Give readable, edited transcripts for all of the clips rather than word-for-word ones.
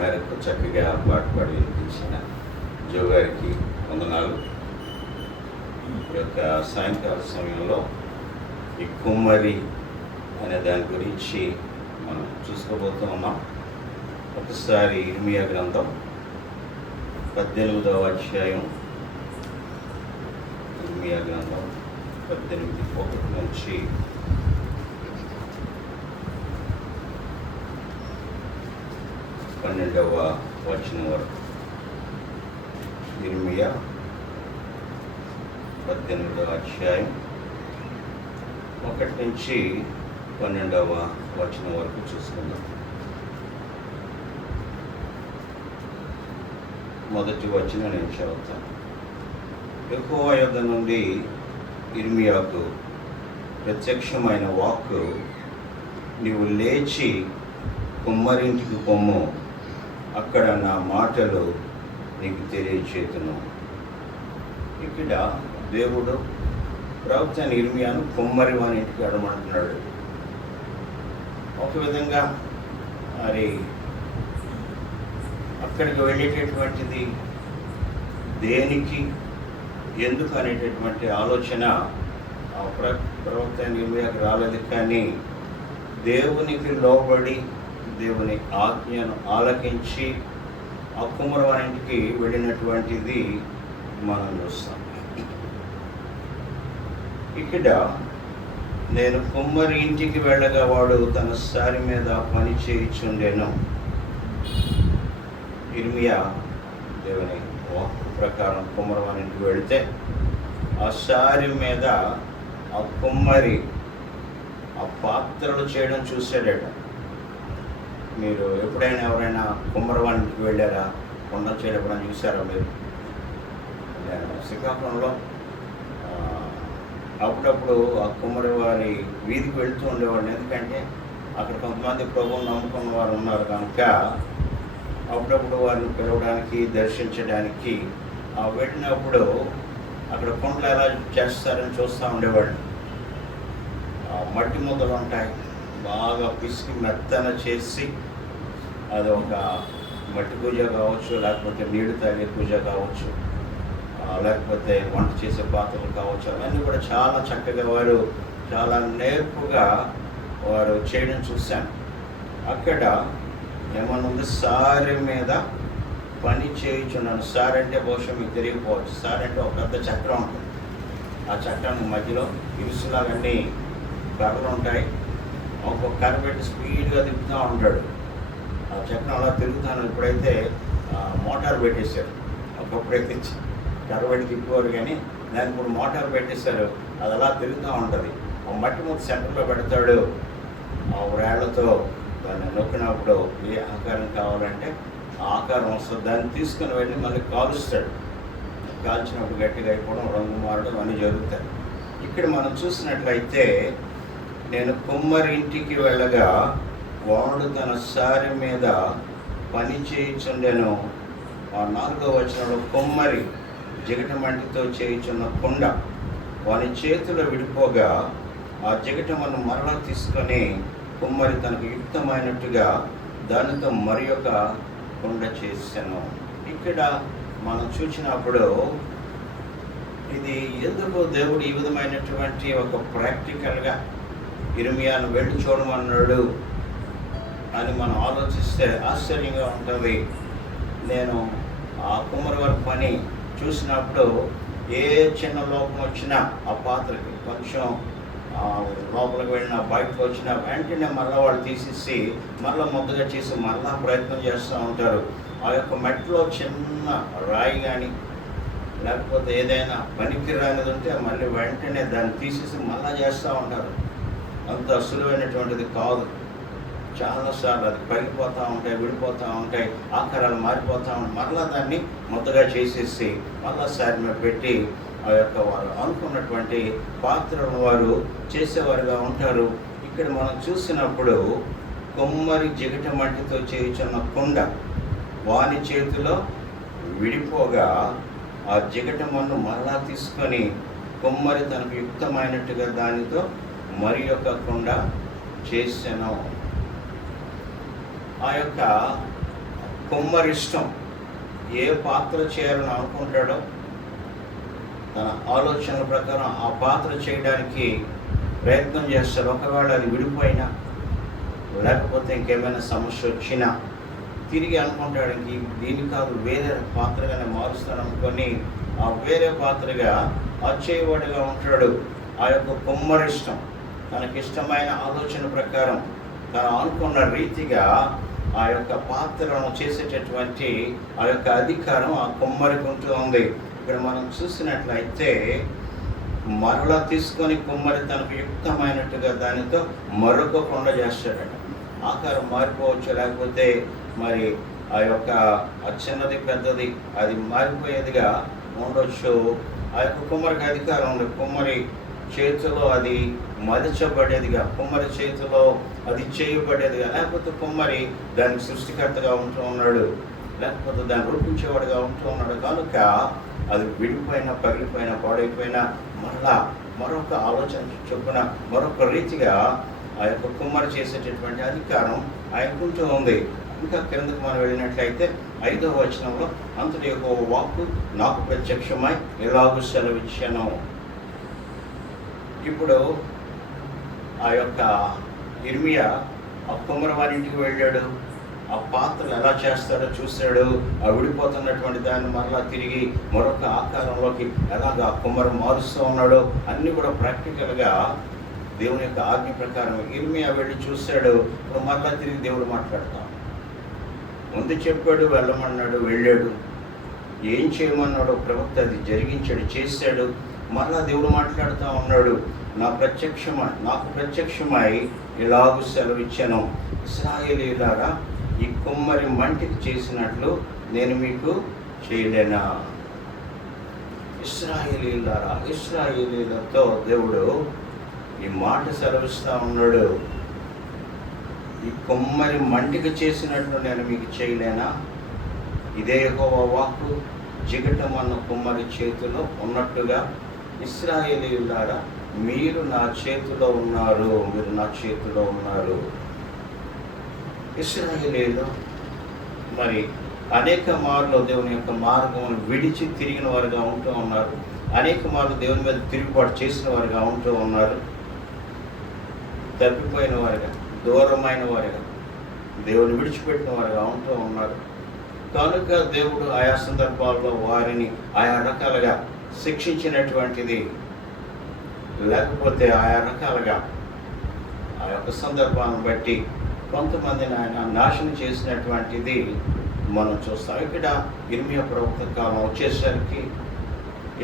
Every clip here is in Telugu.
మేరకు చక్కగా పాటుపడి వినిపించిన జో గారికి వందనాలు. ఈ యొక్క సాయంకాల సమయంలో ఈ కుమ్మరి అనే దాని గురించి మనం చూసుకోబోతూ ఉన్నాం. ఒకసారి ఇర్మియా గ్రంథం 18వ అధ్యాయం, ఇర్మియా గ్రంథం 18:1 నుంచి 12వ వచనం వరకు. ఇర్మియా 18వ అధ్యాయం 1 నుంచి 12వ వచనం వరకు చూసుకుందాం. మొదటి వచనం నేను చదువుతాను. యెహోవా యొద్ద నుండి ఇర్మియాకు ప్రత్యక్షమైన వాక్కు, నీవు లేచి కుమ్మరింటికి పొమ్ము, అక్కడ నా మాటలు నీకు తెలియచేతును. ఇక్కడ దేవుడు ప్రవక్త ఇర్మియాను కుమ్మరి వాని ఇంటికి అడమంటున్నాడు. ఒక విధంగా మరి అక్కడికి వెళ్ళేటటువంటిది దేనికి, ఎందుకు అనేటటువంటి ఆలోచన ప్రవక్త ఇర్మియాకు రాలేదు. కానీ దేవునికి లోబడి దేవుని ఆజ్ఞను ఆలకించి ఆ కుమ్మరివారింటికి వెళ్ళినటువంటిది మనం చూస్తాం. ఇక్కడ నేను కుమ్మరి ఇంటికి వెళ్ళగా వాడు తన సారి మీద పని చేయుచుండెను. ఇర్మియా దేవుని వాక్కు ప్రకారం కుమ్మరివారింటికి వెళితే ఆ సారి మీద ఆ కుమ్మరి ఆ పాత్రలు చేయడం చూసాడట. మీరు ఎప్పుడైనా ఎవరైనా కుమ్మరివారింటికి వెళ్ళారా? కొండ చేయడం చూసారా మీరు? నేను శ్రీకాకుళంలో అప్పుడప్పుడు ఆ కుమ్మరి వారి వీధికి వెళుతూ ఉండేవాడిని. ఎందుకంటే అక్కడ కొంతమంది ప్రభువుని నమ్ముకున్న వారు ఉన్నారు కనుక అప్పుడప్పుడు వారిని పిలవడానికి, దర్శించడానికి వెళ్ళినప్పుడు అక్కడ కొండలు ఎలా చేస్తారని చూస్తూ ఉండేవాడిని. మట్టి ముద్దలు ఉంటాయి, బాగా పిసికి మెత్తన చేసి, అది ఒక మట్టి పూజ కావచ్చు, లేకపోతే నీళ్లు తాగే పూజ కావచ్చు, లేకపోతే వంట చేసే పాత్రలు కావచ్చు, అవన్నీ కూడా చాలా చక్కగా వారు చాలా నేర్పుగా వారు చేయడం చూశాను. అక్కడ ఏమన్నా సారి మీద పని చేయించున్నాను. సారి అంటే బహుశా మీకు తెలియకపోవచ్చు. సారి అంటే ఒక పెద్ద చక్రం ఉంటుంది. ఆ చక్రానికి మధ్యలో ఇరుసులాగన్నీ కర్రలు ఉంటాయి. ఒక్కొక్క కర్ర పెట్టి స్పీడ్గా తిప్పుతూ ఉంటాడు. ఆ చక్రం అలా తిరుగుతాను. ఇప్పుడైతే మోటార్ పెట్టేశారు. ఒకప్పుడైతే కర్ర పెట్టి తిప్పేవారు, కానీ దానికి ఇప్పుడు మోటార్ పెట్టేశారు. అది అలా తిరుగుతూ ఉంటుంది. ఆ మట్టి ముద్ద సెంటర్లో పెడతాడు. ఆ వేళ్లతో దాన్ని నొక్కినప్పుడు ఏ ఆకారం కావాలంటే ఆ ఆకారం వస్తుంది. దాన్ని తీసుకుని వెళ్ళి మళ్ళీ కాలుస్తాడు. కాల్చినప్పుడు గట్టిగా అయిపోవడం, రంగు మారడం అన్నీ జరుగుతాయి. ఇక్కడ మనం చూసినట్లయితే నేను కుమ్మరి ఇంటికి వెళ్ళగా వాడు తన సారి మీద పని చేయుచుండెను. ఆ 4వ వచనంలో కుమ్మరి జిగటమంటితో చేయుచున్న కుండ వాని చేతిలో విడిపోగా ఆ జిగటమును మరలా తీసుకొని కుమ్మరి తనకు యుక్తమైనట్టుగా దానితో మరి ఒక కుండ చేశాను. ఇక్కడ మనం చూసినప్పుడు ఇది ఎందుకు దేవుడు ఈ విధమైనటువంటి ఒక ప్రాక్టికల్గా ఇర్మియాను వెళ్ళి చూడమన్నాడు అని మనం ఆలోచిస్తే ఆశ్చర్యంగా ఉంటుంది. నేను ఆ కుమ్మరి వారి పని చూసినప్పుడు ఏ చిన్న లోపం వచ్చినా ఆ పాత్రకి కొంచెం లోపలికి వెళ్ళినా, బయటకు వచ్చినా వెంటనే మళ్ళీ వాళ్ళు తీసేసి మళ్ళీ ముద్దగా చేసి మళ్ళా ప్రయత్నం చేస్తూ ఉంటారు. ఆ యొక్క మెట్లో చిన్న రాయి కానీ లేకపోతే ఏదైనా పనికి రానిది ఉంటే మళ్ళీ వెంటనే దాన్ని తీసేసి మళ్ళా చేస్తూ ఉంటారు. అంత సులువైనటువంటిది కాదు. చాలాసార్లు అది పగిలిపోతూ ఉంటాయి, విడిపోతూ ఉంటాయి, ఆకారాలు మారిపోతూ ఉంటాయి. మళ్ళీ దాన్ని ముద్దగా చేసేసి మళ్ళా సారి మీద పెట్టి ఆ యొక్క వారు అనుకున్నటువంటి పాత్రలను వారు చేసేవారుగా ఉంటారు. ఇక్కడ మనం చూసినప్పుడు కుమ్మరి జిగట మట్టితో చేయుచున్న కుండ వాని చేతిలో విడిపోగా ఆ జిగటమును మరలా తీసుకొని కుమ్మరి తనకు యుక్తమైనట్టుగా దానితో మరి యొక్క కుండ చేసెను. ఆ యొక్క కుమ్మరిష్టం ఏ పాత్ర చేయాలని అనుకుంటాడో తన ఆలోచనల ప్రకారం ఆ పాత్ర చేయడానికి ప్రయత్నం చేస్తాడు. ఒకవేళ అది విడిపోయినా లేకపోతే ఇంకేమైనా సమస్య వచ్చినా తిరిగి అనుకుంటాడు దీని కాదు వేరే పాత్రగానే మారుస్తాను అనుకొని ఆ వేరే పాత్రగా అచ్చేవాడిగా ఉంటాడు. ఆ యొక్క కుమ్మరిష్టం తనకిష్టమైన ఆలోచన ప్రకారం తను అనుకున్న రీతిగా ఆ యొక్క పాత్రను చేసేటటువంటి ఆ యొక్క అధికారం ఆ కుమ్మరికి ఉంటుంది. ఇక్కడ మనం చూసినట్లయితే మరలా తీసుకొని కుమ్మరి తనకు యుక్తమైనట్టుగా దానితో మరొక కొండ చేస్తాడట. ఆకారం మారిపోవచ్చు, లేకపోతే మరి ఆ యొక్క చిన్నది పెద్దది అది మారిపోయేదిగా ఉండొచ్చు. ఆ యొక్క కుమ్మరికి అధికారం ఉంది. కుమ్మరి చేతిలో అది మదచబడేదిగా, కుమ్మరి చేతిలో అది చేయబడేదిగా, లేకపోతే కుమ్మరి దానికి సృష్టికర్తగా ఉంటూ ఉన్నాడు, లేకపోతే దాన్ని రూపించేవాడుగా ఉంటూ ఉన్నాడు. కనుక అది విడిపోయినా పగిలిపోయినా పాడైపోయినా మరలా మరొక ఆలోచన చొప్పున మరొక రీతిగా ఆ యొక్క కుమ్మరి చేసేటటువంటి అధికారం ఆయనకుంటూ ఉంది. ఇంకా క్రిందకు మనం వెళ్ళినట్లయితే 5వ వచనంలో అంతటి యెహోవా వాక్కు నాకు ప్రత్యక్షమై ఎలాగూ సెలవిచ్చాను. ఇప్పుడు ఆ యొక్క ఇర్మియా ఆ కుమ్మరి వారి ఇంటికి వెళ్ళాడు. ఆ పాత్రలు ఎలా చేస్తాడో చూశాడు. ఆ విడిపోతున్నటువంటి దాన్ని మరలా తిరిగి మరొక ఆకారంలోకి ఎలాగా కుమ్మరి మారుస్తూ ఉన్నాడో అన్నీ కూడా ప్రాక్టికల్గా దేవుని యొక్క ఆజ్ఞ ప్రకారం ఇర్మియా వెళ్ళి చూశాడు. ఇప్పుడు మరలా తిరిగి దేవుడు మాట్లాడతాం. ముందు చెప్పాడు, వెళ్ళమన్నాడు, వెళ్ళాడు. ఏం చేయమన్నాడో ప్రవక్త అది జరిగించాడు, చేశాడు. మరలా దేవుడు మాట్లాడుతూ ఉన్నాడు. నాకు ప్రత్యక్షమై ఇలాగూ సెలవిచ్చాను, ఇశ్రాయేలీయులారా ఈ కుమ్మరి మంటికి చేసినట్లు నేను మీకు చేయలేనా? ఇశ్రాయేలీయులారా, ఇశ్రాయేలీయులతో దేవుడు ఈ మాట సెలవిస్తూ ఉన్నాడు. ఈ కుమ్మరి మంటికి చేసినట్లు నేను మీకు చేయలేనా? ఇదే యెహోవా వాక్కు జిగటమన్న కుమ్మరి చేతిలో ఉన్నట్టుగా ఇశ్రాయేలీయులారా మీరు నా చేతిలో ఉన్నారు, మీరు నా చేతిలో ఉన్నారు. ఇశ్రాయేలీయులు మరి అనేక మార్లు దేవుని యొక్క మార్గం విడిచి తిరిగిన వారుగా ఉంటూ ఉన్నారు. అనేక మార్లు దేవుని మీద తిరుగుబాటు చేసిన వారుగా ఉంటూ ఉన్నారు. తప్పిపోయిన వారుగా, దూరమైన వారుగా, దేవుని విడిచిపెట్టిన వారుగా ఉంటూ ఉన్నారు. కనుక దేవుడు ఆయా సందర్భాల్లో వారిని ఆయా రకాలుగా శిక్షించినటువంటిది, లేకపోతే ఆయా రకాలుగా ఆ యొక్క సందర్భాన్ని బట్టి కొంతమందిని ఆయన నాశనం చేసినటువంటిది మనం చూస్తాం. ఇక్కడ ఇర్మియా ప్రవక్త కాలం వచ్చేసరికి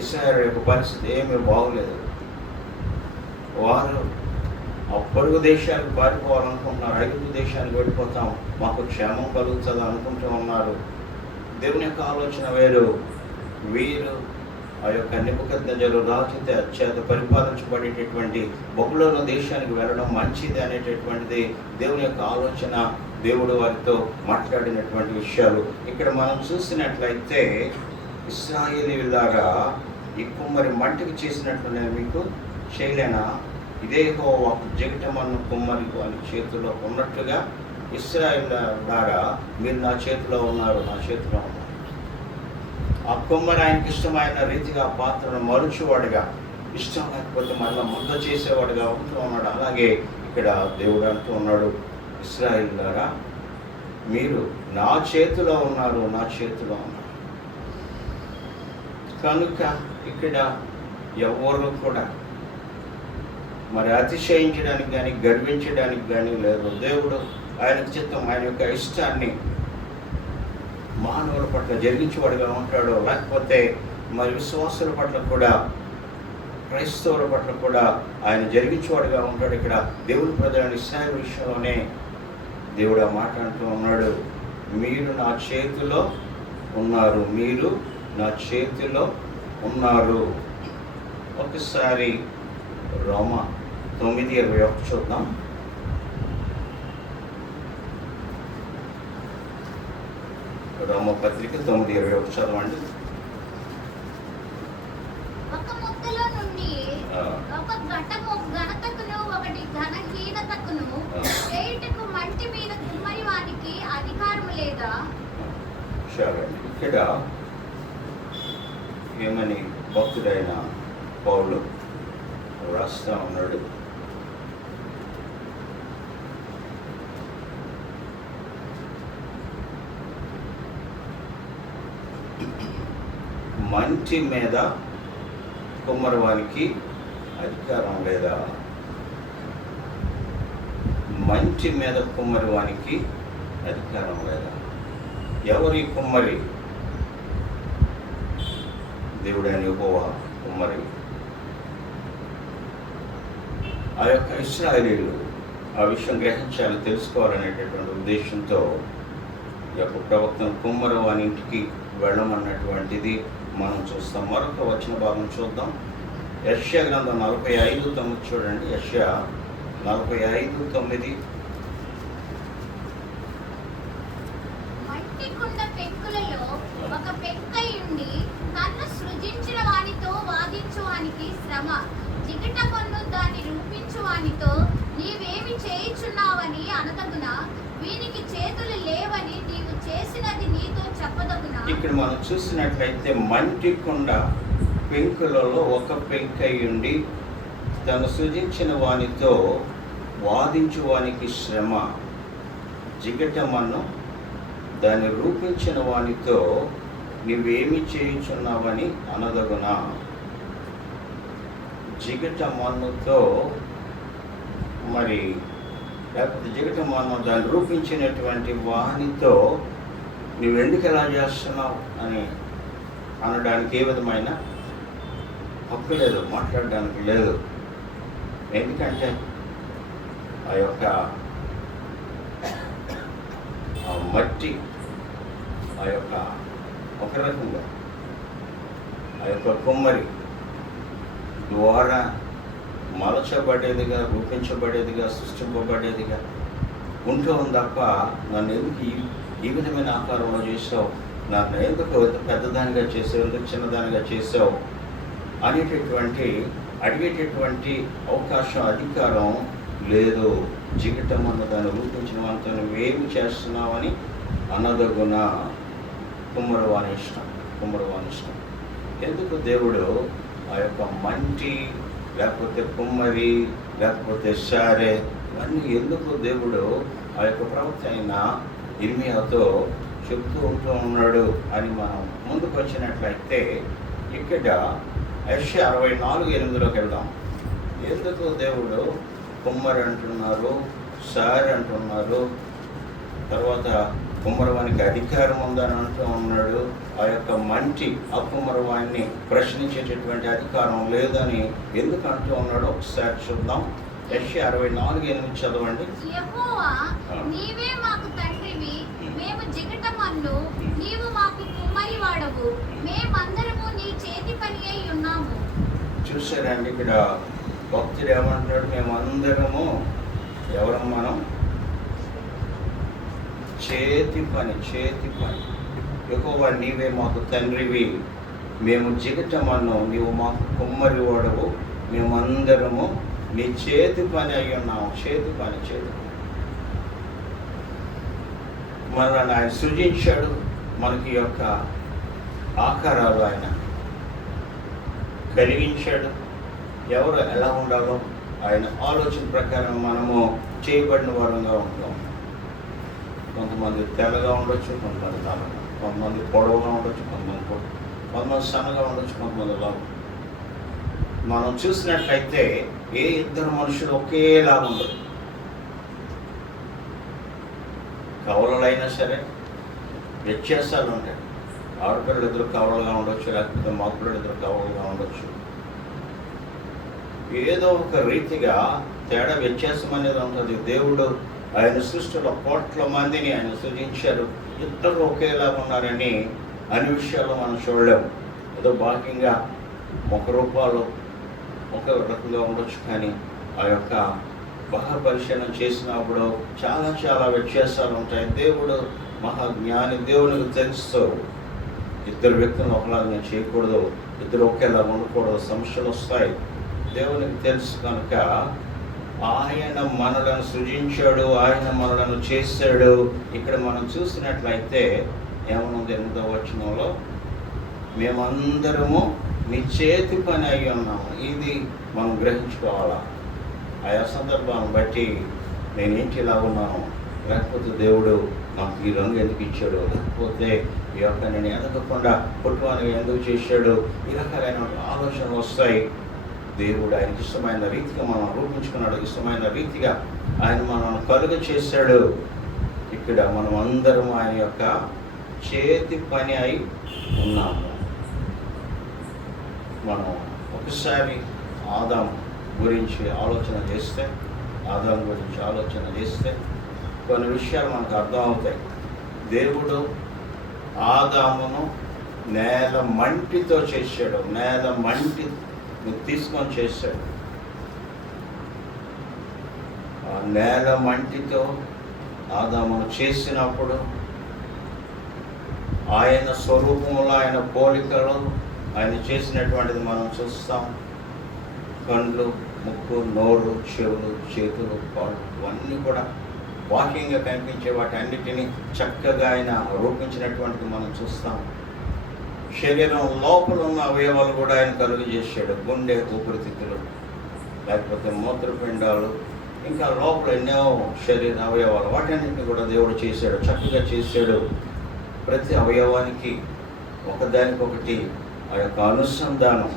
ఇశ్రాయేలు యొక్క పరిస్థితి ఏమీ బాగోలేదు. వారు ఆ పొరుగు దేశాలకు పారిపోవాలనుకుంటున్నారు. ఐగుప్తు దేశానికి వెళ్ళిపోతాం, మాకు క్షేమం కలుగుతుంది అనుకుంటూ ఉన్నారు. దేవుని యొక్క ఆలోచన వేరు. వీరు ఆ యొక్క నెబుకద్నెజరు రాజు చేత పరిపాలించబడేటటువంటి బబులోను దేశానికి వెళ్ళడం మంచిది అనేటటువంటిది దేవుని యొక్క ఆలోచన. దేవుడు వారితో మాట్లాడినటువంటి విషయాలు ఇక్కడ మనం చూసినట్లయితే ఇశ్రాయేలీయులారా ఈ కుమ్మరి మంటికి చేసినట్లు నేను మీకు చేయలేనా? ఇదే యెహోవా జిగటమన్న కుమ్మరి వారి చేతిలో ఉన్నట్టుగా ఇశ్రాయేలీయులారా మీరు నా చేతిలో ఉన్నారు, నా చేతిలో ఉన్నారు. ఆ కుమ్మరి ఆయనకి ఇష్టమైన రీతిగా ఆ పాత్రను మరుచువాడుగా, ఇష్టం లేకపోతే మళ్ళీ ముద్ద చేసేవాడుగా ఉంటూ ఉన్నాడు. అలాగే ఇక్కడ దేవుడు అంటూ ఉన్నాడు, ఇశ్రాయేలీయులారా మీరు నా చేతిలో ఉన్నారు, నా చేతిలో ఉన్నారు. కనుక ఇక్కడ ఎవరు కూడా మరి అతిశయించడానికి కానీ గర్వించడానికి కానీ లేదు. దేవుడు ఆయన చిత్తం, ఆయన యొక్క ఇష్టాన్ని మానవుల పట్ల జరిగించేవాడుగా ఉంటాడు. లేకపోతే మరి విశ్వాసుల పట్ల కూడా, క్రైస్తవుల పట్ల కూడా ఆయన జరిగించేవాడుగా ఉంటాడు. ఇక్కడ దేవుని ప్రజలను ఇశ్రాయేలు విషయంలోనే దేవుడు ఆ మాట అంటూ ఉన్నాడు, మీరు నా చేతిలో ఉన్నారు, మీరు నా చేతిలో ఉన్నారు. ఒకసారి రోమా 9:21 చూద్దాం. రోమ పత్రిక 9:21 చదవండి. ఒక ముద్దలో నుండి ఒక ఘనతకును ఒకటి ఘనహీనతకును చేయుటకు మంటి మీద కుమ్మరి వానికి అధికారం లేదా? చాలండి. ఇక్కడ ఏమని భక్తుడైన పౌలు రాస్తా ఉన్నాడు. మంచి మీద కుమ్మరవానికి అధికారం లేదా? మంచి మీద కుమ్మరివానికి అధికారం లేదా? ఎవరి కుమ్మరి? దేవుడైన యెహోవా కుమ్మరి. ఆ యొక్క ఇశ్రాయేలీయులు ఆ విషయం గ్రహించాలి, తెలుసుకోవాలనేటటువంటి ఉద్దేశంతో ఈ యొక్క ప్రవక్తను కుమ్మరవాని ఇంటికి వెళ్ళమన్నటువంటిది మనం చూస్తాం. మరొక వచన భాగం చూద్దాం. యెషయా గ్రంథం 45:9 చూడండి. యెషయా 45:9. మట్టి కుండ పెంకులలో ఒక పెంకయుండి తన్ను సృజించిన వానితో వాదించువానికి శ్రమ, జిగట పన్ను దాన్ని రూపించువానితో నీవేమి చేయుచున్నావని అనదగునా, వీనికి చేతులు లేవని నీవు చేసినది నీతో చెప్పదగునా. ఇక్కడ మనం చూసినట్లయితే మంటి కుండ పెంకులలో ఒక పెంకయుండి తను సృజించిన వానితో వాదించు వానికి శ్రమ, జిగటమన్ను దాన్ని రూపించిన వానితో నీవేమి చేయుచున్నావని అనదగునా. జిగటమన్నుతో మరి లేకపోతే జిగటమన్ను దాన్ని రూపించినటువంటి వానితో నువ్వెందుకు ఎలా చేస్తున్నావు అని అనడానికి ఏ విధమైన హక్కు లేదు, మాట్లాడడానికి లేదు. ఎందుకంటే ఆ యొక్క మట్టి ఆ యొక్క ఒక రకంగా ఆ యొక్క కుమ్మరి ద్వారా మలచబడేదిగా, రూపించబడేదిగా, సృష్టింపబడేదిగా ఉంటూ ఉంది తప్ప నన్ను ఎందుకు ఈ విధమైన ఆకారంలో చేసావు, నన్ను ఎందుకు పెద్దదానిగా చేసావు, ఎందుకు చిన్నదానిగా చేసావు అనేటటువంటి అడిగేటటువంటి అవకాశం, అధికారం లేదు. జిగటం అన్న దాన్ని రూపించిన వాళ్ళతో నువ్వేమి చేస్తున్నావని అనదగున. కుమ్మరవాని ఇష్టం. ఎందుకు దేవుడు ఆ యొక్క మంటి లేకపోతే కుమ్మరి లేకపోతే సారే ఇవన్నీ ఎందుకు దేవుడు ఆ యొక్క ప్రవక్త అయిన ఇర్మియాతో చెప్తూ ఉంటూ ఉన్నాడు అని మనం ముందుకు వచ్చినట్లయితే ఇక్కడ యెషయా 64:8 వెళ్దాం. ఎందుకు దేవుడు కుమ్మరి అంటున్నారు, సార్ అంటున్నారు, తర్వాత కుమ్మరవానికి అధికారం ఉందని అంటూ ఉన్నాడు. ఆ యొక్క మంచి ఆ కుమ్మరవాన్ని ప్రశ్నించేటటువంటి అధికారం లేదని ఎందుకు అంటూ ఉన్నాడో ఒకసారి చూద్దాం. యెషయా 64:8 చదవండి. యెహోవా, నీవే మాకు తండ్రివి, మేము జిగటమన్ను, నీవు మాకు కుమ్మరి వాడవు, మేమందరము నీ చేతి పని అయి ఉన్నాము. చూసారండి, ఇక్కడ భక్తుడు ఏమంటున్నాడు? మేమందరము ఎవరం? మనం చేతి పని. యెహోవా, నీవే మాకు తండ్రివి, మేము జిగటమన్ను, నీవు మాకు కుమ్మరి వాడవు, మేమందరము నీ చేతి పని అయి ఉన్నాము. చేతి పని. మనల్ని ఆయన సృజించాడు. మనకి యొక్క ఆకారాలు ఆయన కలిగించాడు. ఎవరు ఎలా ఉండాలో ఆయన ఆలోచన ప్రకారం మనము చేయబడిన వారంగా ఉంటాం. కొంతమంది తెల్లగా ఉండొచ్చు, కొంతమంది నల్లగా, కొంతమంది పొడవుగా ఉండొచ్చు, కొంతమంది సన్నగా ఉండొచ్చు, కొంతమంది లావు. మనం చూసినట్లయితే ఏ ఇద్దరు మనుషులు ఒకేలా ఉండదు. కవలలైనా సరే వ్యత్యాసాలు ఉంటాయి. ఆడపిల్లలు ఇద్దరు కవలలుగా ఉండొచ్చు, లేకపోతే మగపిల్లలు ఇద్దరు కవలలుగా ఉండొచ్చు. ఏదో ఒక రీతిగా తేడా, వ్యత్యాసం అనేది ఉంటుంది. దేవుడు ఆయన సృష్టిలో కోట్ల మందిని ఆయన సృజించారు. ఇద్దరు ఒకేలా ఉన్నారని అన్ని విషయాల్లో మనం చూడలేము. ఏదో భాగ్యంగా ఒక రూపాలు ఒక రకంగా ఉండొచ్చు, కానీ ఆ యొక్క పరిశీలన చేసినప్పుడు చాలా వ్యత్యాసాలు ఉంటాయి. దేవుడు మహాజ్ఞాని. దేవునికి తెలుసు ఇద్దరు వ్యక్తులను ఒకలాగా చేయకూడదు, ఇద్దరు ఒకేలా ఉండకూడదు, సమస్యలు వస్తాయి. దేవునికి తెలుసు కనుక ఆయన మనలను సృజించాడు, ఆయన మనలను చేశాడు. ఇక్కడ మనం చూసినట్లయితే ఏమనుంది 8వ వచనంలో, మేమందరము నీ చేతి పని అయి ఉన్నాము. ఇది మనం గ్రహించుకోవాలా. ఆయా సందర్భాన్ని బట్టి నేనేంటి ఇలా ఉన్నాను, లేకపోతే దేవుడు నాకు ఈ రంగు ఎందుకు ఇచ్చాడు, లేకపోతే ఈ యొక్క నేను ఎదగకుండా పుట్టువానికి ఎందుకు చేశాడు, ఈ రకాలైన ఆలోచనలు వస్తాయి. దేవుడు ఆయనకి ఇష్టమైన రీతిగా మనం రూపించుకున్నాడు, ఇష్టమైన రీతిగా ఆయన మనల్ని కలుగ చేశాడు. ఇక్కడ మనం అందరం ఆయన యొక్క చేతి పని అయి ఉన్నాము. మనం ఒకసారి ఆదాం గురించి ఆలోచన చేస్తే కొన్ని విషయాలు మనకు అర్థమవుతాయి. దేవుడు ఆదామును నేల మంటితో చేశాడు, నేల మంటి తీసుకొని చేశాడు. ఆ నేల మంటితో ఆదామును చేసినప్పుడు ఆయన స్వరూపంలో, ఆయన పోలికలో ఆయన చేసినటువంటిది మనం చూస్తాం. కళ్ళు, ముక్కు, నోరు, చెవులు, చేతులు, కాళ్ళు ఇవన్నీ కూడా బాహ్యంగా కనిపించే వాటి అన్నిటినీ చక్కగా ఆయన రూపించినటువంటిది మనం చూస్తాం. శరీరం లోపల ఉన్న అవయవాలు కూడా ఆయన కలుగు చేశాడు. గుండె, ఊపిరితిత్తులు, లేకపోతే మూత్రపిండాలు, ఇంకా లోపల ఎన్నో శరీర అవయవాలు, వాటన్నిటిని కూడా దేవుడు చేశాడు, చక్కగా చేశాడు. ప్రతి అవయవానికి ఒకదానికొకటి ఆ యొక్క అనుసంధానం.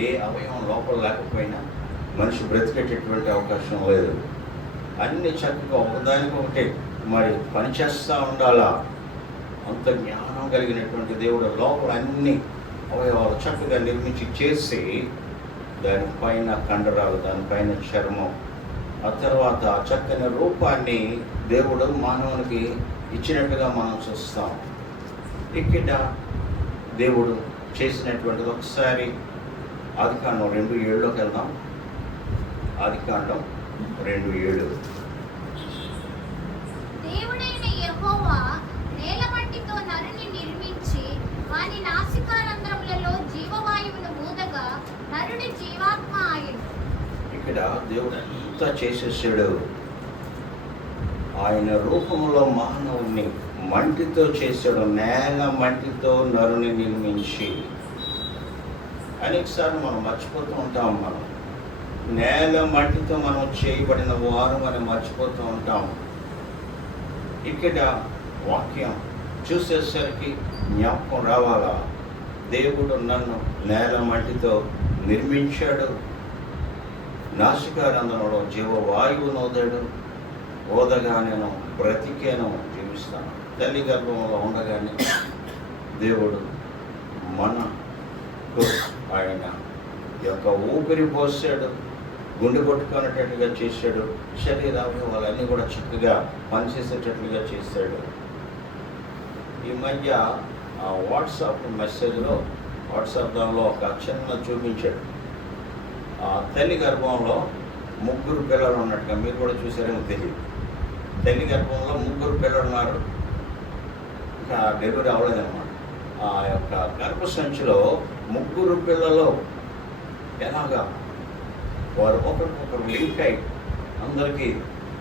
ఏ అవయవం లోపల లేకపోయినా మనిషి బ్రతికేటటువంటి అవకాశం లేదు. అన్ని చక్కగా ఒకదానికొకటి మరి పనిచేస్తూ ఉండాలా. అంత జ్ఞానం కలిగినటువంటి దేవుడు లోపల అన్ని అవయవాలు చక్కగా నిర్మించి చేసి, దానిపైన కండరాలు, దానిపైన చర్మం, ఆ తర్వాత చక్కని రూపాన్ని దేవుడు మానవునికి ఇచ్చినట్టుగా మనం చూస్తాం. ఇక్కడ దేవుడు చేసినటువంటిది ఒకసారి ఆదికాండం 2:7లోకి వెళ్దాం. ఆదికాండం 2:7. దేవుడైన యెహోవా నేలమట్టితో నరుని నిర్మించి వాని నాసికారంధ్రములలో జీవవాయువును ఊదగా నరుడి జీవాత్మ ఆయను. ఇక్కడ దేవుడు అంతా చేసేసాడు. ఆయన రూపంలో మానవుని మంటితో చేశాడు. నేల మంటితో నరుని నిర్మించి. అనేకసార్లు మనం మర్చిపోతూ ఉంటాం. మనం నేల మట్టితో మనం చేయబడిన వారు అని మర్చిపోతూ ఉంటాం. ఇక్కడ వాక్యం చూసేసరికి జ్ఞాపకం రావాలా. దేవుడు నన్ను నేల మట్టితో నిర్మించాడు, నాసికారంధ్రంలో జీవవాయువును ఓదగా నేను బ్రతికేను, జీవిస్తాను. తల్లి గర్భంలో ఉండగానే దేవుడు మనకు ఆయన యొక్క ఊపిరి పోసాడు, గుండె కొట్టుకునేటట్టుగా చేశాడు. శరీర అవయవాలన్నీ కూడా చక్కగా పనిచేసేటట్లుగా చేశాడు. ఈ మధ్య వాట్సాప్ మెసేజ్లో, వాట్సాప్ దానిలో ఒక చిన్న చూపించాడు. తల్లి గర్భంలో 3 పిల్లలు ఉన్నట్టుగా, మీరు కూడా చూసారేమో తెలియదు. తల్లి గర్భంలో 3 పిల్లలు ఉన్నారు. ఇంకా డెలివరీ అవ్వలేదన్నమాట. ఆ యొక్క గర్భసంచిలో 3 పిల్లలు ఎలాగా వారు ఒకరికొకరు లింక్ అయి అందరికీ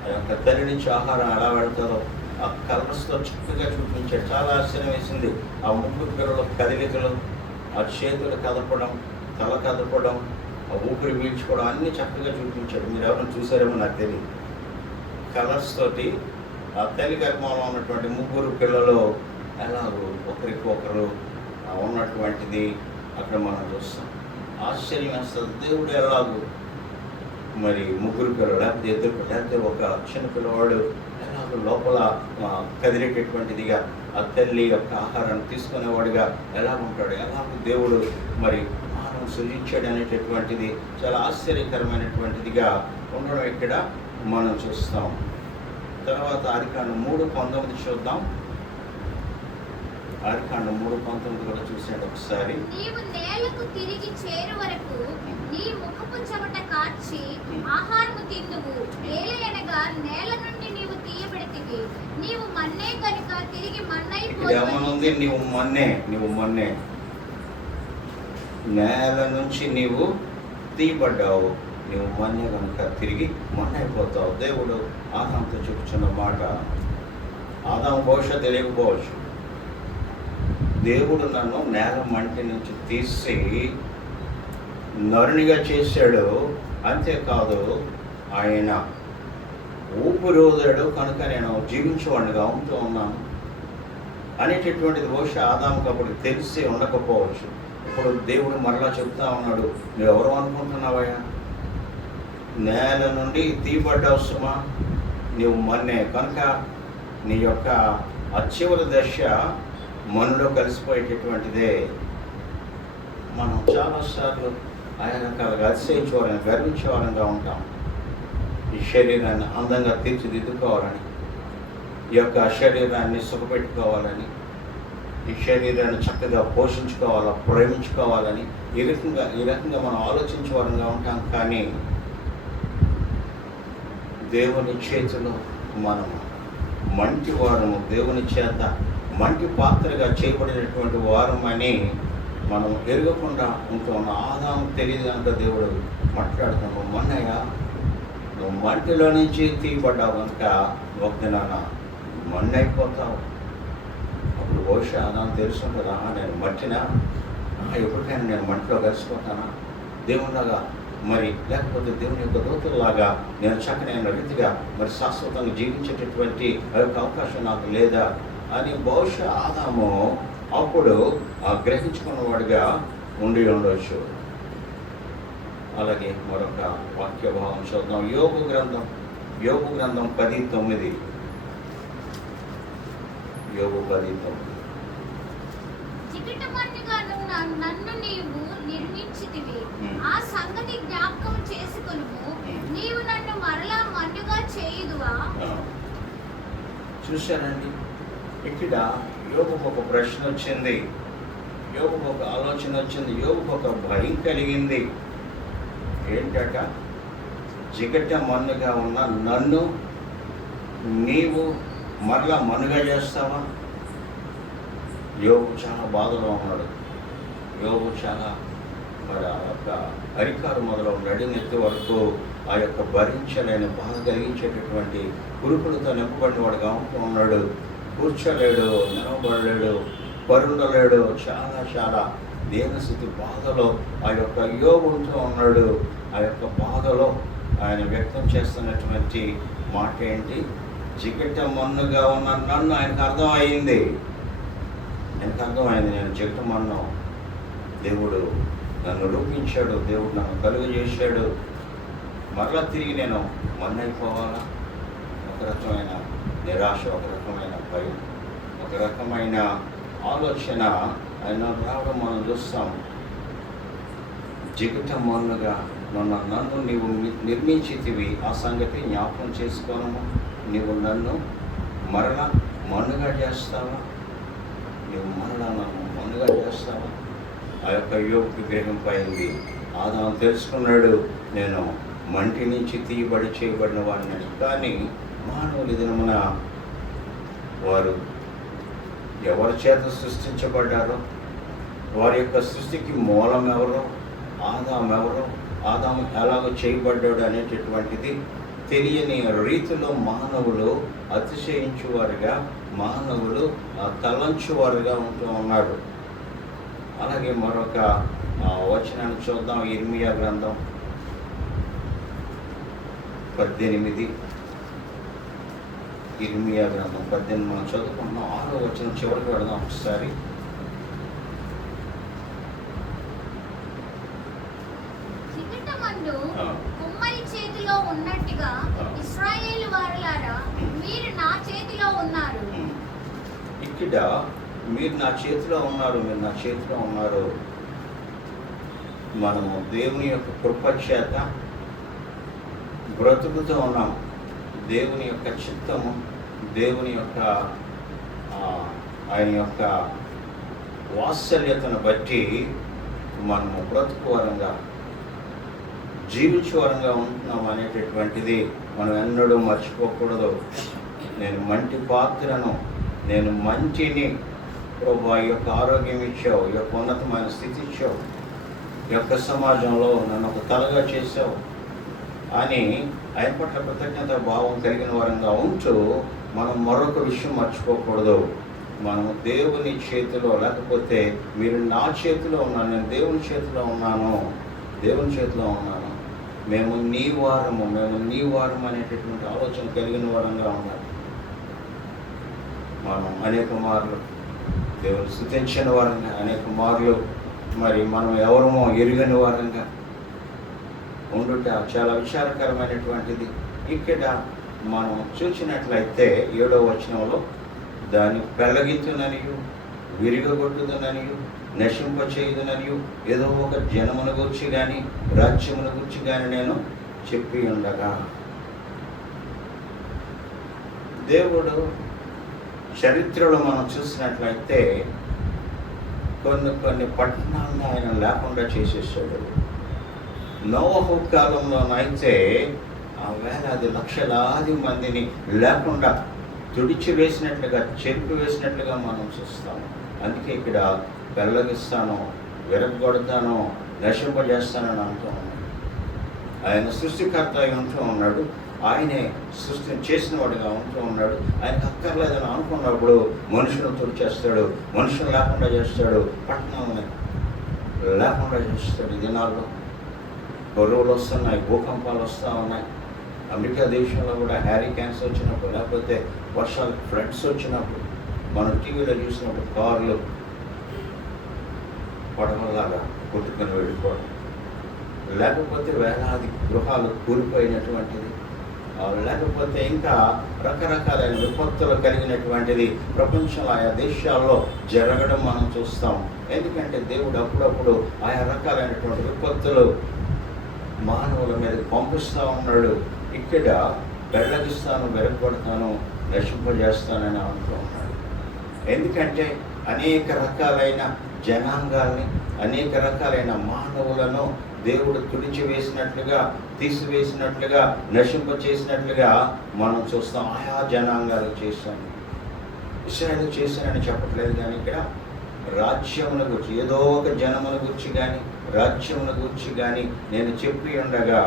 ఆ యొక్క తల్లి నుంచి ఆహారం ఎలా పెడతారో ఆ కలర్స్తో చక్కగా చూపించాడు. చాలా ఆశ్చర్యం వేసింది. ఆ 3 పిల్లల కదలికలు, ఆ చేతులు కదపడం, తల కదపడం, ఆ ఊపిరి పీల్చుకోవడం అన్నీ చక్కగా చూపించాడు. మీరు ఎవరైనా చూసారేమో నాకు తెలియదు. కలర్స్ తోటి ఆ తల్లి గర్భంలో ఉన్నటువంటి 3 పిల్లలు ఎలాగో ఒకరికొకరు ఉన్నటువంటిది అక్కడ మనం చూస్తాం. ఆశ్చర్యం వేస్తుంది. దేవుడు ఎలాగో మరి 3 పిల్లలు, లేకపోతే 2 పిల్లలు, లేకపోతే ఒక చిన్న పిల్లవాడు ఎలాగో లోపల కదిలేటటువంటిదిగా ఆ తల్లి యొక్క ఆహారాన్ని తీసుకునేవాడిగా ఎలా ఉంటాడు, ఎలాగో దేవుడు మరి మానవుని సృజించాడు అనేటటువంటిది చాలా ఆశ్చర్యకరమైనటువంటిదిగా ఉండడం ఇక్కడ మనం చూస్తాం. తర్వాత ఆదికాండం 3:19 చూద్దాం. ఆదికాండం 3:19 కూడా చూసాడు ఒకసారి. నీవు నేలకు తిరిగి చేరు వరకు నీ ముఖపు చెమట కార్చి ఆహారము తిందువు. ఏలయనగా నేల నుండి నీవు తీయబడితివి, నీవు మన్నే కనుక తిరిగి మన్నైపోతుంది. నీవు మన్నే, నేల నుంచి నీవు తీయబడ్డావు, నీవు మన్నే కనుక తిరిగి మన్నైపోతావు. దేవుడు ఆదాంతో చెప్పుచున్న మాట. ఆదాము బహుశా తెలియకపోవచ్చు, దేవుడు నన్ను నేల మంటి నుంచి తీసి నరునిగా చేశాడు. అంతేకాదు ఆయన ఊపిరి వదిలాడు కనుక నేను జీవించేవాడిగా ఉంటూ ఉన్నాను అనేటటువంటిది బహుశా ఆదాముకు అప్పుడు తెలిసి ఉండకపోవచ్చు. ఇప్పుడు దేవుడు మరలా చెప్తా ఉన్నాడు, నువ్వు ఎవరు అనుకుంటున్నావయ్యా? నేల నుండి తీయబడ్డావు సుమా, నువ్వు మన్నే కనుక నీ యొక్క అచివరి దశ మనులో కలిసిపోయేటటువంటిదే. మనం చాలాసార్లు ఆయన రకాలుగా అతిశయించేవారని గర్వించేవారంగా ఉంటాం. ఈ శరీరాన్ని అందంగా తీర్చిదిద్దుకోవాలని, ఈ యొక్క శరీరాన్ని సుఖపెట్టుకోవాలని, ఈ శరీరాన్ని చక్కగా పోషించుకోవాలా, ప్రేమించుకోవాలని ఈ రకంగా మనం ఆలోచించేవారంగా ఉంటాం. కానీ దేవుని చేతిలో మనము మంటి వారము, దేవుని చేత మంటి పాత్రగా చేయబడినటువంటి వారమని మనం ఎరగకుండా ఉంటూ ఉన్న ఆదాము తెలియదు కనుక దేవుడు మాట్లాడుతున్నావు, మన్నయ్య నువ్వు మంటిలో నుంచి తీయబడ్డావు కనుక ఒక నాన్న మన్ను అయిపోతావు. అప్పుడు బహుశా ఆదాము తెలుసుంటుందా, నేను మట్టినా, ఎప్పటికైనా నేను మంటిలో కలిసిపోతానా దేవునిలాగా, మరి లేకపోతే దేవుని యొక్క దూతలాగా నేను చక్కనైన రీతిగా మరి శాశ్వతంగా జీవించేటటువంటి అవకాశం నాకు లేదా అని బహుశా ఆదాము అప్పుడు గ్రహించుకున్నవాడిగా ఉండి ఉండవచ్చు. అలాగే మరొక వాక్య భావం చూద్దాం. యోబు గ్రంథం 10:9. యోబు 10:9. నన్ను నీవు నిర్మించితివి, ఆ సంగతి జ్ఞాపకం చేసుకొనుము, నీవు నన్ను మరలా మన్నుగా చేయుదువా? చూశారండి, ఇక్కడ యోబుకు ఒక ప్రశ్న వచ్చింది, యోబుకు ఒక ఆలోచన వచ్చింది, యోబుకు ఒక భయం కలిగింది. ఏంటట? జిగట మన్నుగా ఉన్న నన్ను నీవు మరలా మన్నుగా చేస్తావా? యోబు చాలా బాధలో ఉన్నాడు. యోబు చాలా మరి ఆ యొక్క అరికారు మొదలు నడినెత్తి వరకు ఆ యొక్క భరించలేని బాధ కలిగించేటటువంటి కురుకులతో నింపబడిన వాడుగా ఉంటూ ఉన్నాడు. కూర్చోలేడు, నిలవబడలేడు, పరుండలేడు, చాలా దీనస్థితి బాధలో ఆ యొక్క యోబు ఉంటూ ఉన్నాడు. ఆ యొక్క బాధలో ఆయన వ్యక్తం చేస్తున్నటువంటి మాట ఏంటి? జిగట మన్నుగా ఉన్న నన్ను ఆయనకు అర్థమైంది. నేను జిగట మన్ను, దేవుడు నన్ను రూపించాడు, దేవుడు నన్ను కలుగు చేశాడు, మరలా తిరిగి నేను మన్నైపోవాలా? ఒక రకమైన నిరాశ, ఒక రకమైన భయం, ఒక రకమైన ఆలోచన ఆయన రావడం మనం చూస్తాం. జిగట మన్నుగా నన్ను నీవు నిర్మించితివి, ఆ సంగతి జ్ఞాపకం చేసుకోను, నీవు నన్ను మరలా మన్నుగా చేస్తావా? నీవు మరలా నన్ను మన్నుగా చేస్తావా? ఆ యొక్క యోబుకి గ్రహింపైంది. ఆదాము తెలుసుకున్నాడు, నేను మంటి నుంచి తీయబడి చేయబడిన వాడిని. కానీ మానవులు దినమున వారు ఎవరి చేత సృష్టించబడ్డారో, వారి యొక్క సృష్టికి మూలం ఎవరో, ఆదాము ఎవరో, ఆదాము ఎలాగో చేయబడ్డాడు అనేటటువంటిది తెలియని రీతిలో మానవులు అతిశయించువారుగా, మానవులు తలంచువారుగా ఉంటూ ఉన్నారు. అలాగే మరొక వచనాన్ని చూద్దాం. ఇర్మియా గ్రంథం 18. ఇర్మియా గ్రంథం 18 మనం చదువుకుంటున్నాం. 6వ వచనం చివరికి వెళదాం ఒకసారి. కుమ్మరి చేతిలో ఉన్నట్టుగా ఇశ్రాయేలు వారలారా, మీరు నా చేతిలో ఉన్నారు. ఇక్కడ మీరు నా చేతిలో ఉన్నారు, మీరు నా చేతిలో ఉన్నారు. మనము దేవుని యొక్క కృప చేత బ్రతుకుతూ ఉన్నాం. దేవుని యొక్క చిత్తము, దేవుని యొక్క ఆయన యొక్క వాత్సల్యతను బట్టి మనము బ్రతుకువరంగా, జీవించవరంగా ఉంటున్నాం అనేటటువంటిది మనం ఎన్నడూ మర్చిపోకూడదు. నేను మంటి పాత్రను, నేను మంచిని, ప్రభు ఈ యొక్క ఆరోగ్యం ఇచ్చావు, ఈ యొక్క ఉన్నతమైన స్థితి ఇచ్చావు, ఈ యొక్క సమాజంలో నన్ను ఒక తలగా చేసావు అని ఆయన పట్ల కృతజ్ఞత భావం కలిగిన వరంగా ఉంటూ మనం మరొక విషయం మర్చిపోకూడదు. మనము దేవుని చేతిలో, లేకపోతే మీరు నా చేతిలో ఉన్నాను, నేను దేవుని చేతిలో ఉన్నాను, దేవుని చేతిలో ఉన్నాను, మేము నీ వారము అనేటటువంటి ఆలోచన కలిగిన వారంగా ఉండాలి. మనం అనేక మార్లు దేవుని స్తుతించిన వారంగా, అనేక మార్లు మరి మనం ఎవరమో ఎరుగని వారంగా ఉండుట చాలా విచారకరమైనటువంటిది. ఇక్కడ మనం చూసినట్లయితే 7వ వచనంలో దాన్ని పెళ్ళగిత్తుననియు, విరిగగొట్టుదననియు, నశింపచేయుదుననియు ఏదో ఒక జనమును గురించి కానీ రాజ్యమును గురించి కానీ నేను చెప్పి ఉండగా, దేవుడు చరిత్రలో మనం చూసినట్లయితే కొన్ని పట్టణాలను ఆయన లేకుండా చేసేసాడు. నోవహు కాలంలోనైతే ఆ వేలాది లక్షలాది మందిని లేకుండా తుడిచివేసినట్లుగా, చెరిపివేసినట్లుగా మనం చూస్తాము. అందుకే ఇక్కడ పెళ్ళగిస్తాను, విరగొడతాను, నశింపజేస్తానని అంటూ ఉన్నాడు. ఆయన సృష్టికర్త అయి ఉంటూ ఉన్నాడు, ఆయనే సృష్టిని చేసిన వాడిగా ఉంటూ ఉన్నాడు. ఆయనకు అక్కర్లేదని అనుకున్నప్పుడు మనుషులను తుడిచేస్తాడు, మనుషులు లేకుండా చేస్తాడు, పట్టణాలను లేకుండా చేస్తాడు. ఈ దినాల్లో కరువులు వస్తున్నాయి, భూకంపాలు వస్తూ ఉన్నాయి. అమెరికా దేశంలో కూడా హ్యారికేన్స్ వచ్చినప్పుడు, లేకపోతే వర్షాలు ఫ్లడ్స్ వచ్చినప్పుడు మనం టీవీలో చూసినప్పుడు కార్లు పడవలాగా కొట్టుకొని వెళ్ళిపోవడం, లేకపోతే వేలాది గృహాలు కూలిపోయినటువంటిది, లేకపోతే ఇంకా రకరకాలైన విపత్తులు కలిగినటువంటిది ప్రపంచంలో ఆయా దేశాల్లో జరగడం మనం చూస్తాం. ఎందుకంటే దేవుడు అప్పుడప్పుడు ఆయా రకాలైనటువంటి విపత్తులు మానవుల మీద పంపిస్తూ ఉన్నాడు. ఇక్కడ పెళ్ళగిస్తాను, వెరగొడతాను, నశింపజేస్తానని అంటూ ఉన్నాడు. ఎందుకంటే అనేక రకాలైన జనాంగాల్ని, అనేక రకాలైన మానవులను దేవుడు తుడిచివేసినట్లుగా, తీసివేసినట్లుగా, నశింపచేసినట్లుగా మనం చూస్తాం. ఆయా జనాంగాలు చేశాను, ఇశ్రాయేలు చేశానని చెప్పట్లేదు. కానీ ఇక్కడ రాజ్యముల గురించి, ఏదో ఒక జనముల గురించి కానీ రాజ్యముల గురించి కానీ నేను చెప్పి ఉండగా,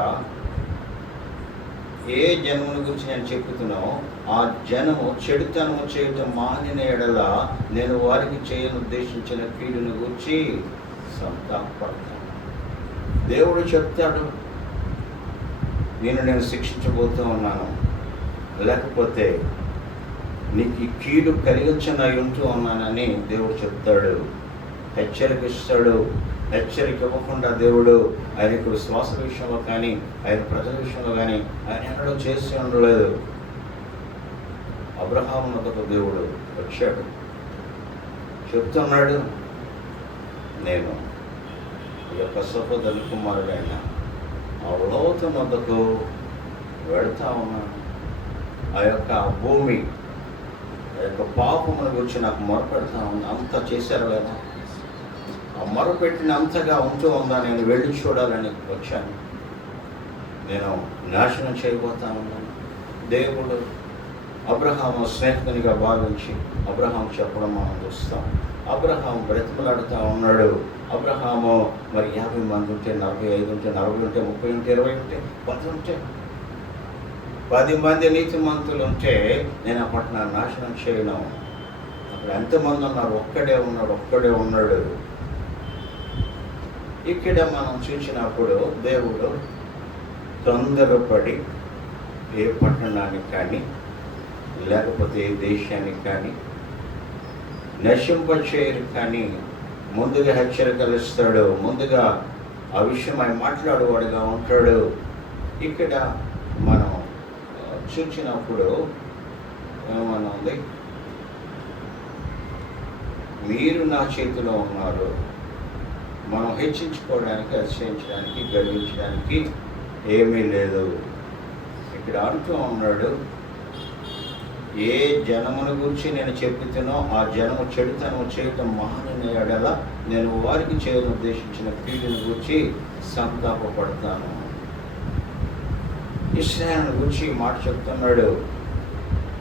ఏ జనముల గురించి నేను చెప్పుతున్నానో ఆ జనము చెడుతనము చేయటం మానిన ఎడల నేను వారికి చేయనుద్దేశించిన కీడును గురించి సంతాపడతాను. దేవుడు చెప్తాడు, నేను శిక్షించబోతూ ఉన్నాను, లేకపోతే నీకు ఈ కీడు కలిగించనై ఉంటూ ఉన్నానని దేవుడు చెప్తాడు, హెచ్చరికిస్తాడు. హెచ్చరిక ఇవ్వకుండా దేవుడు ఆయన ఇప్పుడు శ్వాస విషయంలో కానీ, ఆయన ప్రజల విషయంలో కానీ ఆయన ఎన్నడూ చేసి ఉండలేదు. అబ్రహాము వద్దకు దేవుడు వచ్చాడు, చెప్తున్నాడు, నేను ఈ యొక్క సహోదరు కుమారుడైన ఆ లోతు వద్దకు వెళ్తా ఉన్నాను. ఆ యొక్క భూమి, ఆ యొక్క పాపముల గురించి నాకు మొరపెడతా ఉంది. అంతా చేశారు లేదా? ఆ మొరపెట్టిన అంతగా ఉంటూ ఉందా? నేను వెళ్ళి చూడాలని వచ్చాను. నేను నాశనం చేయబోతా ఉన్నాను. దేవుడు అబ్రహాము స్నేహితునిగా భావించి అబ్రహాం చెప్పడం మనం చూస్తాం. అబ్రహాం బ్రతిమలాడుతూ ఉన్నాడు. అబ్రహాము మరి 50 మంది ఉంటే, 45 ఉంటే, 40 ఉంటే, 30 ఉంటే, 20 ఉంటే, 10 ఉంటే, 10 మంది నీతిమంతులు ఉంటే నేను ఆ పట్టణాన్ని నాశనం చేయను. అక్కడ ఎంతమంది ఉన్నారు? ఒక్కడే ఉన్నాడు. ఇక్కడ మనం చూసినప్పుడు దేవుడు తొందరపడి ఏ పట్టణానికి కానీ, లేకపోతే ఏ దేశానికి కానీ నశింపచేయరు, కానీ ముందుగా హెచ్చరికలు ఇస్తాడు, ముందుగా ఆ విషయమై మాట్లాడేవాడుగా ఉంటాడు. ఇక్కడ మనం చూసినప్పుడు ఏమనుంది? మీరు నా చేతిలో ఉన్నారు. మనం హెచ్చించుకోవడానికి, అతిశయించడానికి, గర్వించడానికి ఏమీ లేదు. ఇక్కడ అంటూ ఉన్నాడు, ఏ జనముల గురించి నేను చెప్పుతున్నో ఆ జనము చెడుతనము చేయటం మానిన ఎడల నేను వారికి చేయను ఉద్దేశించిన కీడుని గురించి సంతాపపడతాను. ఇశ్రాయేలు గురించి మాట చెప్తున్నాడు.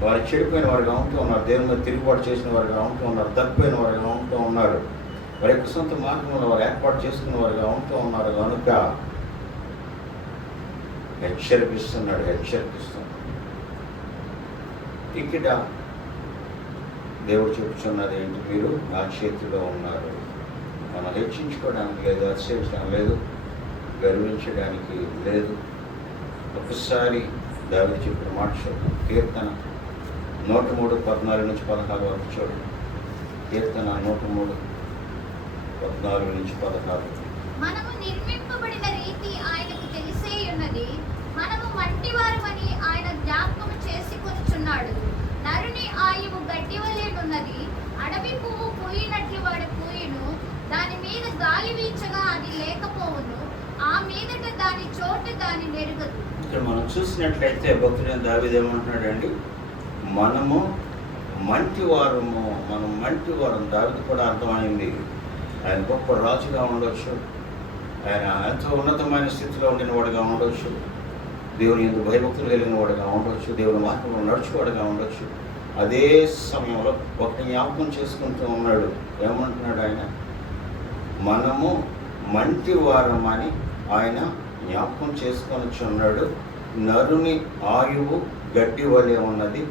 వారు చెడిపోయిన వారుగా ఉంటూ ఉన్నారు, దేవుని మీద తిరుగుబాటు చేసిన వారుగా ఉంటూ ఉన్నారు, తప్పిపోయిన వారుగా ఉంటూ ఉన్నారు, వారి యొక్క సొంత మార్గంలో వారు ఏర్పాటు చేసుకున్న వారుగా ఉంటూ ఉన్నారు. కనుక హెచ్చరిస్తున్నాడు. ఇక్కడ దేవుడు చెప్పుచున్నది ఏంటి? మీరు నా చేతిలో ఉన్నారు. మనం హెచ్చించుకోవడానికి లేదు, అతిశయించడం లేదు, గర్వించడానికి లేదు. ఒకసారి దావీదు చెప్పిన మాట చూద్దాం. కీర్తన 103:14-16 వరకు చూడండి. కీర్తన 103:14-16. మనము నిర్మింపబడిన రీతి ఆయనకు తెలిసే ఉన్నది. మనము మంటివారమని ఆయన జ్ఞాపకము చేసుకొనుచున్నాడు. నరుని ఆయువు గడ్డి వలెనున్నది. అడవి పువ్వు పూయినట్లు వాడు పూయును. దాని మీద గాలి వీచగా అది లేకపోవును. ఆ మీదట దాని చోటు దాని నెరుగదు. ఇక్కడ మనం చూసినట్లయితే భక్తుడైన దావీదు ఏమంటున్నాడండి? మనము మంటివారము. మనం మంటివారం. దావీదు కూడా అర్థమైంది. ఆయన గొప్ప రాజుగా ఉండొచ్చు, ఆయన ఎంతో ఉన్నతమైన స్థితిలో ఉండిన వాడుగా ఉండొచ్చు, దేవుని యందు భయభక్తులు కలిగిన వాడుగా ఉండొచ్చు, దేవుని మార్గంలో నడుచువాడుగా ఉండొచ్చు. అదే సమయంలో ఒకటి జ్ఞాపకం చేసుకుంటూ ఉన్నాడు. ఏమంటున్నాడు ఆయన? మనము మంటివారం అని ఆయన జ్ఞాపకం చేసుకొనుచున్నాడు. నరుని ఆయువు గడ్డి వలె ఉన్నది.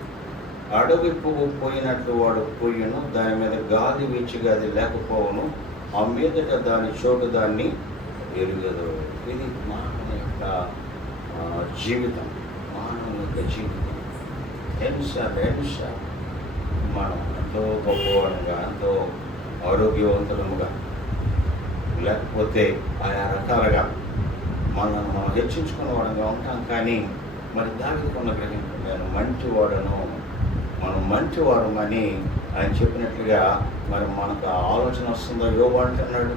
అడవి పువ్వు పోయినట్లు వాడు పోయిను. దాని మీద గాలి వీచిగా అది లేకపోవును. ఆ మీదట దాని చోటు దాన్ని ఎరుగదు. ఇది మానవుని యొక్క జీవితం. మానవుని యొక్క జీవితం హింస. మనం ఎంతో గొప్పవాడుగా, ఎంతో ఆరోగ్యవంతులముగా, లేకపోతే ఆయా రకాలుగా మనం హెచ్చించుకునే వాడుగా ఉంటాం. కానీ మరి దావీదుకున్న గ్రహింపు, నేను మంచివాడను, మనం మంచివారమని ఆయన చెప్పినట్లుగా మరి మనకు ఆలోచన వస్తుందో? యోబు అంటున్నాడు,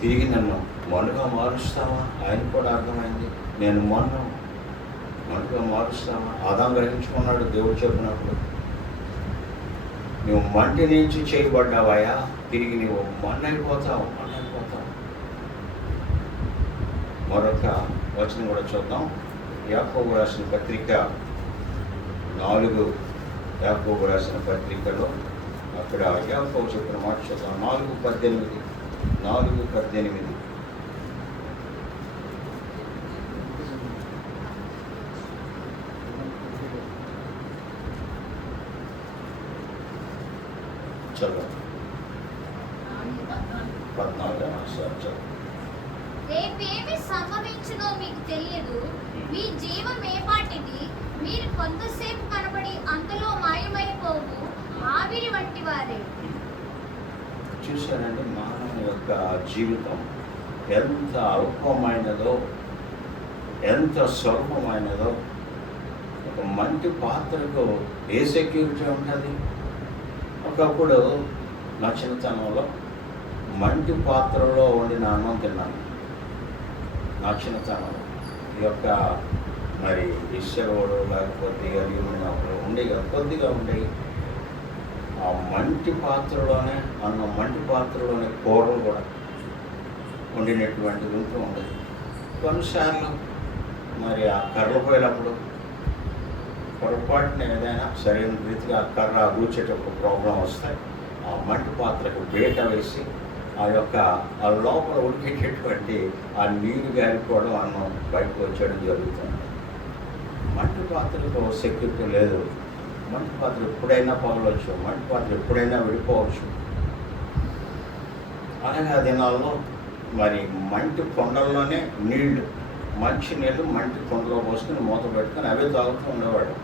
తిరిగి నన్ను మనుగా మారుస్తావా? ఆయన కూడా అర్థమైంది, నేను మనుగా మారుస్తావా? ఆదాం గ్రహించుకున్నాడు దేవుడు చెప్పినప్పుడు, నువ్వు మంటి నుంచి చేయబడ్డావాయా, తిరిగి నువ్వు మన్నైపోతావు. మరొక వచనం కూడా చూద్దాం. యాకోబు రాసిన పత్రిక 4, యాకోబు రాసిన పత్రికలో అక్కడ యాకోబు చెప్పిన మాట చూద్దాం. 4:18. చదువు 14. రేపేమి సంభవించునో మీకు తెలియదు. మీ జీవం ఏపాటిది? మీరు కొంతసేపు కనబడి అంతలో మాయమైపోవు ఆవిరి వంటి వారే. చూశానండి, మానవుని యొక్క జీవితం ఎంత అల్పమైనదో, ఎంత స్వల్పమైనదో. ఒక మంచి పాత్రకు ఏ సెక్యూరిటీ ఉంటుంది? ఒకప్పుడు నా చిన్నతనంలో మంటి పాత్రలో వండిన అన్నం తిన్నాను. నా చిన్నతనంలో ఈ యొక్క మరి ఇసురోడు లేకపోతే అల్యూమినియం ఉండేవి, కొద్దిగా ఉండేవి. ఆ మంటి పాత్రలోనే అన్నం, మంటి పాత్రలోనే కూరలు కూడా వండినటువంటిది ఉంటూ ఉండేది. కొన్నిసార్లు మరి ఆ కర్రలు పోయినప్పుడు పొరపాటున ఏదైనా సరైన రీతిగా ఆ కర్ర కూర్చేటప్పుడు ప్రాబ్లం వస్తాయి. ఆ మంటి పాత్రకు బీట వేసి ఆ యొక్క ఆ లోపల ఉడికేటటువంటి ఆ నీరు గారిపోవడం, అన్నం బయటకు వచ్చేయడం జరుగుతుంది. మంటి పాత్రకు సెక్యూరిటీ లేదు. మంటి పాత్ర ఎప్పుడైనా పగలవచ్చు, మంటి పాత్ర ఎప్పుడైనా విడిపోవచ్చు. అలాగే ఆ దినాల్లో మరి మంటి కొండల్లోనే నీళ్లు, మంచి నీళ్ళు మంటి కొండలో పోసుకుని మూత పెట్టుకొని అవే తాగుతూ ఉండేవాడు.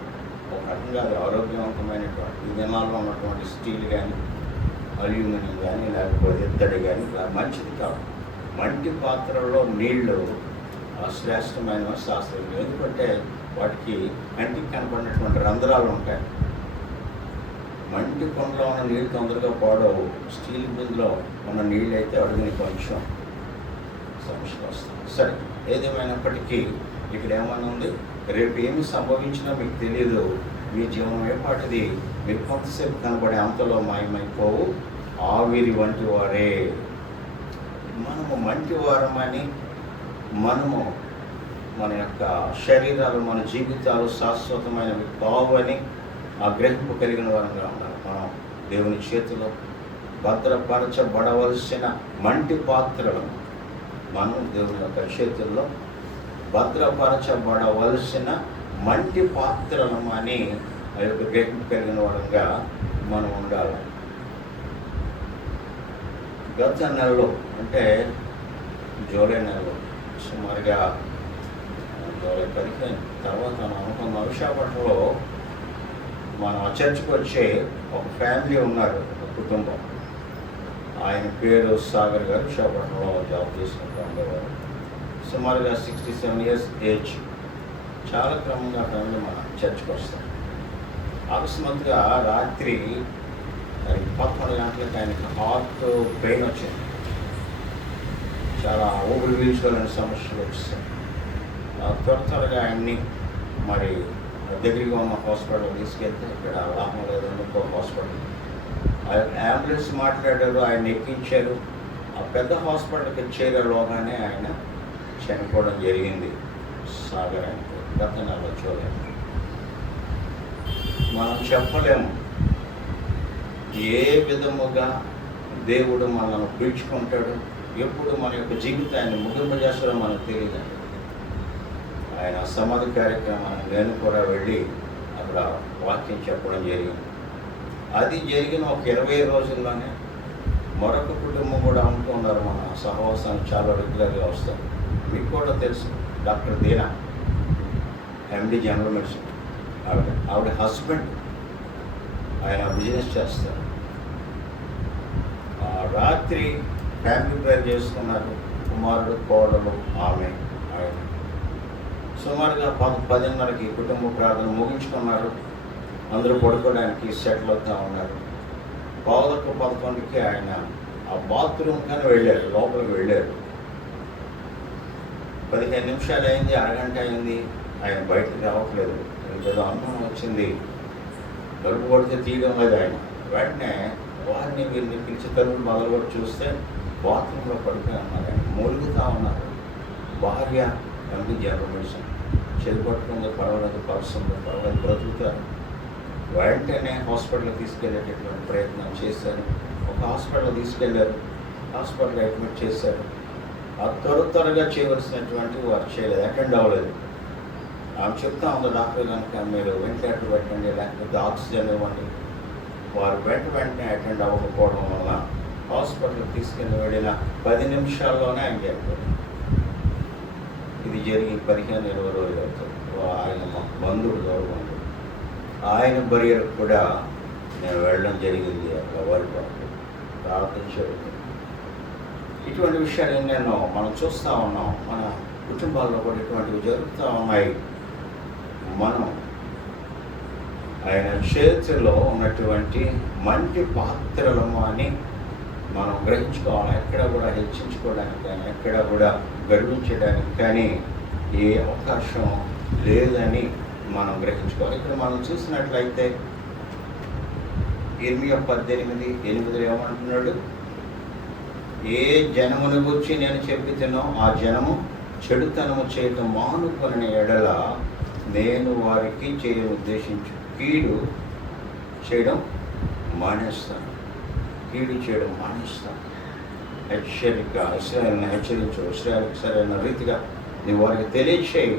ఒక రకంగా అది ఆరోగ్యవంతమైనటువంటి ఈ దినాల్లో ఉన్నటువంటి స్టీల్ కానీ అల్యూమినియం కానీ లేకపోతే ఇత్తడి కానీ మంచిది కాదు. మంటి పాత్రలో నీళ్లు శ్రేష్టమైన శాస్త్రం. ఎందుకంటే వాటికి కంటికి కనపడినటువంటి రంధ్రాలు ఉంటాయి. మంటి కొండలో ఉన్న నీళ్ళు తొందరగా పాడవు. స్టీల్ బిందులో ఉన్న నీళ్ళు అయితే అడుగుని కొంచెం సమస్యలు వస్తాయి. సరే, ఏదేమైనప్పటికీ ఇక్కడ ఏమన్నా ఉంది? రేపు ఏమి సంభవించినా మీకు తెలియదు. మీ జీవనం ఏపాటిది? మీరు కొంతసేపు కనబడే అంతలో మాయమైపోవు ఆవిరి వంటి వారే. మనము మంటివారమని, మనము మన యొక్క శరీరాలు, మన జీవితాలు శాశ్వతమైనవి కావని ఆ గ్రహింపు కలిగిన వారంగా ఉండాలి. మనం దేవుని చేతిలో భద్రపరచబడవలసిన మంటి పాత్రలు, మనం దేవుని యొక్క చేతుల్లో భద్రపరచబడవలసిన మంటి పాత్రలు అని ఆ యొక్క గ్రహింపు కలిగిన వాడంగా మనం ఉండాలి. గత నెలలో అంటే జూలై నెలలో సుమారుగా జూలై 15 తర్వాత మనం అనుకున్న విశాఖపట్నంలో మనం చర్చ్కి వచ్చే ఒక ఫ్యామిలీ ఉన్నారు, ఒక కుటుంబం. ఆయన పేరు సాగర్ గారు, విశాఖపట్నంలో జాబ్ చేసుకుంటూ ఉండేవారు. సుమారుగా 67 years ఏజ్. చాలా క్రమంగా ఫ్యామిలీ మన చర్చ్కి వస్తారు. అకస్మాత్తుగా రాత్రి 11 గంటలకు ఆయనకి హార్ట్ పెయిన్ వచ్చింది. చాలా ఊపిరి పీల్చుకోలేని సమస్యలు వచ్చాయి. త్వరగా ఆయన్ని మరి దగ్గరగా ఉన్న హాస్పిటల్ తీసుకెళ్తే ఇక్కడ లాభం లేదని ఇంకో హాస్పిటల్ అంబులెన్స్ మాట్లాడారు, ఆయన ఎక్కించారు. ఆ పెద్ద హాస్పిటల్కి చేరేలోగానే ఆయన చనిపోవడం జరిగింది. సాగర్ అంటే గత నెలలో చూడలేదు. మనం చెప్పలేము ఏ విధముగా దేవుడు మనల్ని పీల్చుకుంటాడు, ఎప్పుడు మన యొక్క జీవితాన్ని ముగింపు చేస్తాడో మనకు తెలియదు. ఆయన సమాధి కార్యక్రమాన్ని నేను కూడా వెళ్ళి అక్కడ వాక్యం చెప్పడం జరిగింది. అది జరిగిన ఒక 20 రోజుల్లోనే మరొక కుటుంబం కూడా ఉంటున్నారు. మన సహవాసానికి చాలా రెగ్యులర్గా వస్తారు. మీకు కూడా తెలుసు, డాక్టర్ దీనా, MD జనరల్ మెడిసిన్. ఆవిడ హస్బెండ్, ఆయన బిజినెస్ చేస్తారు. రాత్రి ఫ్యామిలీ ప్రేయర్ చేసుకున్నారు. కుమారుడు, కోడలు, ఆమె, ఆయన. సుమారుగా 10:30కి కుటుంబ ప్రార్థన ముగించుకున్నారు. అందరూ పడుకోవడానికి సెటిల్ అవుతూ ఉన్నారు. 11:11కి ఆయన ఆ బాత్రూమ్ కానీ వెళ్ళారు, లోపలికి వెళ్ళారు. 15 నిమిషాలు అయింది, అరగంట అయింది, ఆయన బయటకు రావట్లేదు. ఏదో అనుమానం వచ్చింది. తలుపు కొడితే తీయడం లేదు ఆయన. వెంటనే వారిని వీరిని పిలిచి తలుపులు మొదలుకొని చూస్తే బాత్రూంలో పడిపోయి ఉన్నారు. ఆయన మూలుగుతూ ఉన్నారు. భార్య MD జనరల్ మెడిసిన్, చెవి పట్టుకుంది, పర్వాలేదు, పరుస్తుంది, పర్వాలేదు, బ్రతుకుతారు. వెంటనే హాస్పిటల్కి తీసుకెళ్ళేటటువంటి ప్రయత్నం చేశారు. ఒక హాస్పిటల్ తీసుకెళ్లారు, హాస్పిటల్ అడ్మిట్ చేశారు. ఆ త్వరగా చేయవలసినటువంటి వారు చేయలేదు, అటెండ్ అవ్వలేదు. ఆమె చెప్తా ఉంది, డాక్టర్ కనుక మీరు వెంటిలేటర్ పెట్టండి, లేకపోతే ఆక్సిజన్ ఇవ్వండి. వారు వెంటనే అటెండ్ అవ్వకపోవడం వల్ల హాస్పిటల్కి తీసుకెళ్ళి వెళ్ళిన 10 నిమిషాల్లోనే ఆయన చెప్పారు. ఇది జరిగి 15-20 రోజులు అవుతుంది. ఆయన మా బంధువుడు, గౌరవం, ఆయన బరియర్ కూడా నేను వెళ్ళడం జరిగింది. అక్కడ వారి ప్రార్థించారు. ఇటువంటి విషయాలు ఎన్నెన్నో మనం చూస్తూ ఉన్నాం. మన కుటుంబాల్లో కూడా ఇటువంటివి జరుగుతూ ఉన్నాయి. మనం ఆయన చేతిలో ఉన్నటువంటి మంచి పాత్రలము అని మనం గ్రహించుకోవాలి. ఎక్కడ కూడా హెచ్చించుకోవడానికి కానీ, ఎక్కడ కూడా గర్వించడానికి కానీ ఏ అవకాశం లేదని మనం గ్రహించుకోవాలి. ఇక్కడ మనం చూసినట్లయితే ఇర్మియా 18:8 ఏమంటున్నాడు? ఏ జనమును గురించి నేను చెప్పుతున్నో ఆ జనము చెడుతనము చేయటం మానుకొనిన ఎడల నేను వారికి ఉద్దేశించు కీడు చేయడం మానేస్తాను. కీడు చేయడం మానేస్తాను. హెచ్చరిక, ఇశ్రాయేలును హెచ్చరించు, ఇశ్రాయేలుకు సరైన రీతిగా నువ్వు వారికి తెలియచేయి.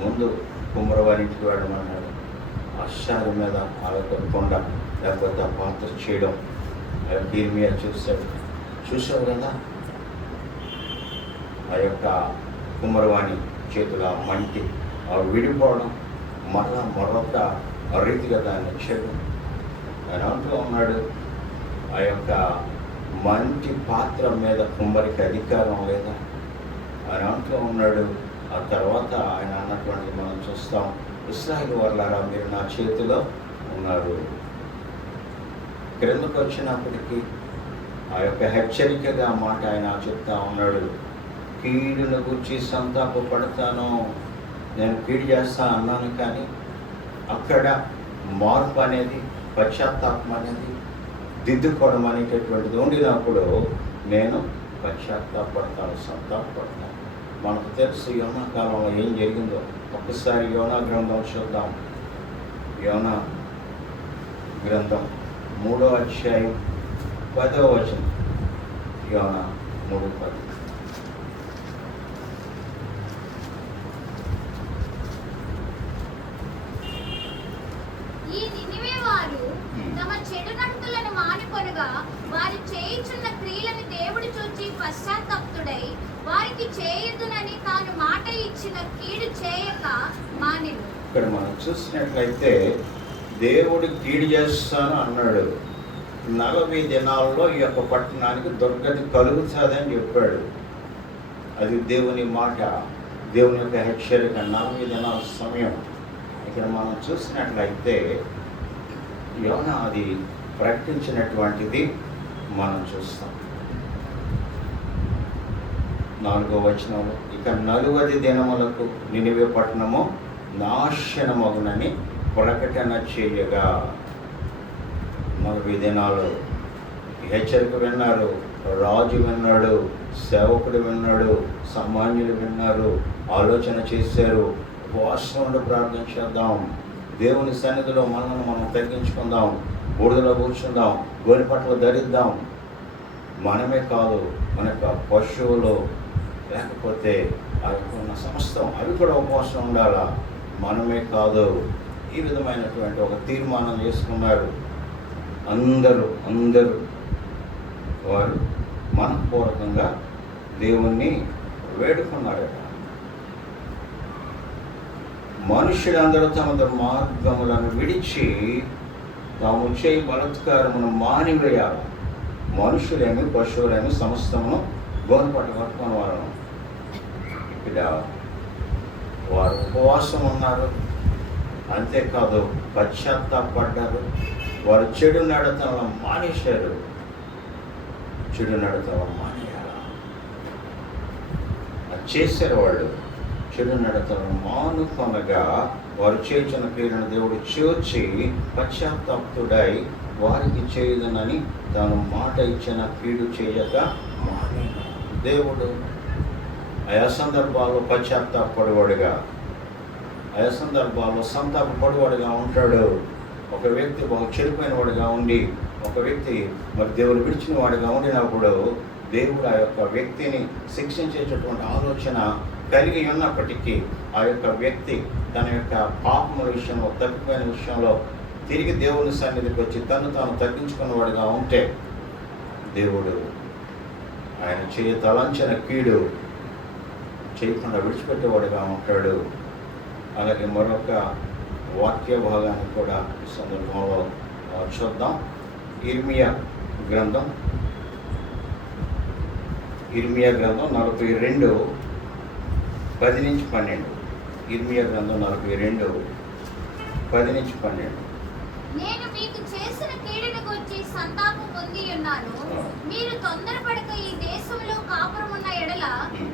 ముందు కుమ్మరవారింటికి వెళ్ళమన్నాడు. అశ్శారి మీద ఆ యొక్క కొండ లేకపోతే ఆ పాత్ర చేయడం ఇర్మియా చూసావు కదా. ఆ యొక్క కుమ్మరవాణి చేతుల మంటి విడిపోవడం, మరొక రీతిగా దాన్ని చేయడం. ఆయన అంటూ ఉన్నాడు, ఆ యొక్క మంచి పాత్ర మీద కుమ్మరికి అధికారం లేదా ఆయన అంటూ ఉన్నాడు. ఆ తర్వాత ఆయన అన్నటువంటి మనం చూస్తాం, ఇశ్రాయేలు వారలారా మీరు నా చేతిలో ఉన్నారు. క్రిందకు వచ్చినప్పటికీ ఆ యొక్క హెచ్చరికగా మాట ఆయన చెప్తా ఉన్నాడు. కీడును గురించి సంతాపపడతాను, నేను కీడు చేస్తా అన్నాను, కానీ అక్కడ మార్పు అనేది, పశ్చాత్తాపం అనేది, దిద్దుకోవడం అనేటటువంటిది ఉండినప్పుడు నేను పశ్చాత్తాపడతాను, సంతాపడతాను. మనకు తెలుసు యోనా కాలంలో ఏం జరిగిందో. ఒక్కసారి యోనా గ్రంథం చూద్దాం. యోనా గ్రంథం 3వ అధ్యాయం 10వ వచనం. యోనా 3:10. చేయుదునని తాను మాట ఇచ్చిన కీడు చేయక మానెను. ఇక్కడ మనం చూసినట్లయితే దేవుడు కీడు చేస్తాను అన్నాడు. 40 దినాల్లో ఈ యొక్క పట్టణానికి దుర్గతి కలుగుతుందని చెప్పాడు. అది దేవుని మాట, దేవుని యొక్క హెచ్చరిక. 40 దినాల సమయం ఇక్కడ మనం చూసినట్లయితే యోనా అది ప్రకటించినటువంటిది మనం చూస్తాం. 4వ వచనంలో, ఇక 40 దినములకు నినివే పట్టణము నాశనమగునని ప్రకటన చేయగా. 40 దినాలు హెచ్చరిక విన్నారు, రాజు విన్నాడు, సేవకుడు విన్నాడు, సామాన్యులు విన్నారు, ఆలోచన చేశారు. ఉపవాసం ఉండి ప్రార్థన చేద్దాం, దేవుని సన్నిధిలో మనల్ని మనం తగ్గించుకుందాం, బూడిదలో కూర్చుందాం, గోని పట్ల ధరిద్దాం. మనమే కాదు, మన యొక్క పశువులు లేకపోతే అవి ఉన్న సమస్తం అవి కూడా ఉపవాసం ఉండాలా. మనమే కాదు, ఈ విధమైనటువంటి ఒక తీర్మానం చేసుకున్నారు. అందరూ వారు మనపూర్వకంగా దేవుణ్ణి వేడుకున్నారట. మనుషులందరూ తమ మార్గములను విడిచి తాము చేయి బలత్కారమును మానివేయాలి. మనుషులేమి పశువులేమి సమస్తమును గోను పట్టుకొని వారు ఇక్కడ వారు ఉపవాసం ఉన్నారు. అంతేకాదు పశ్చాత్తాపడ్డారు. వారు చెడు నడతలను మానేశారు. చెడు నడతలను మానేయాల అది చేశారు. వాళ్ళు చెడు నడతలను మానుకొనగా వారు చేసిన క్రియలను దేవుడు చూచి పశ్చాత్తాపుడై వారికి చేయదనని తాను మాట ఇచ్చిన కీడు చేయక మానేను. దేవుడు ఆయా సందర్భాల్లో పశ్చాత్తాపడేవాడుగా, ఆయా సందర్భాల్లో సంతాపపడేవాడుగా ఉంటాడు. ఒక వ్యక్తి ఒక చెడిపోయిన వాడుగా ఉండి, ఒక వ్యక్తి మరి దేవుడు విడిచిన వాడుగా ఉండినప్పుడు దేవుడు ఆ యొక్క వ్యక్తిని శిక్షించేటటువంటి ఆలోచన కలిగి ఉన్నప్పటికీ ఆ యొక్క వ్యక్తి తన యొక్క పాపముల విషయంలో, తప్పిపోయిన విషయంలో తిరిగి దేవుని సన్నిధికి వచ్చి తను తాను తగ్గించుకున్నవాడుగా ఉంటే దేవుడు ఆయన తలంచిన కీడు చేయకుండా విడిచిపెట్టేవాడుగా ఉంటాడు. అలాగే మరొక వాక్య భాగాన్ని కూడా ఈ సందర్భంలో చూద్దాం. ఇర్మియా గ్రంథం 42 10-12. ఇర్మియా గ్రంథం 42 10-12. నేను మీకు చేసిన కీడును గురించి సంతాపం పొంది ఉన్నాను. మీరు తొందరపడక ఈ దేశంలో కాపురం ఉన్న ఎడల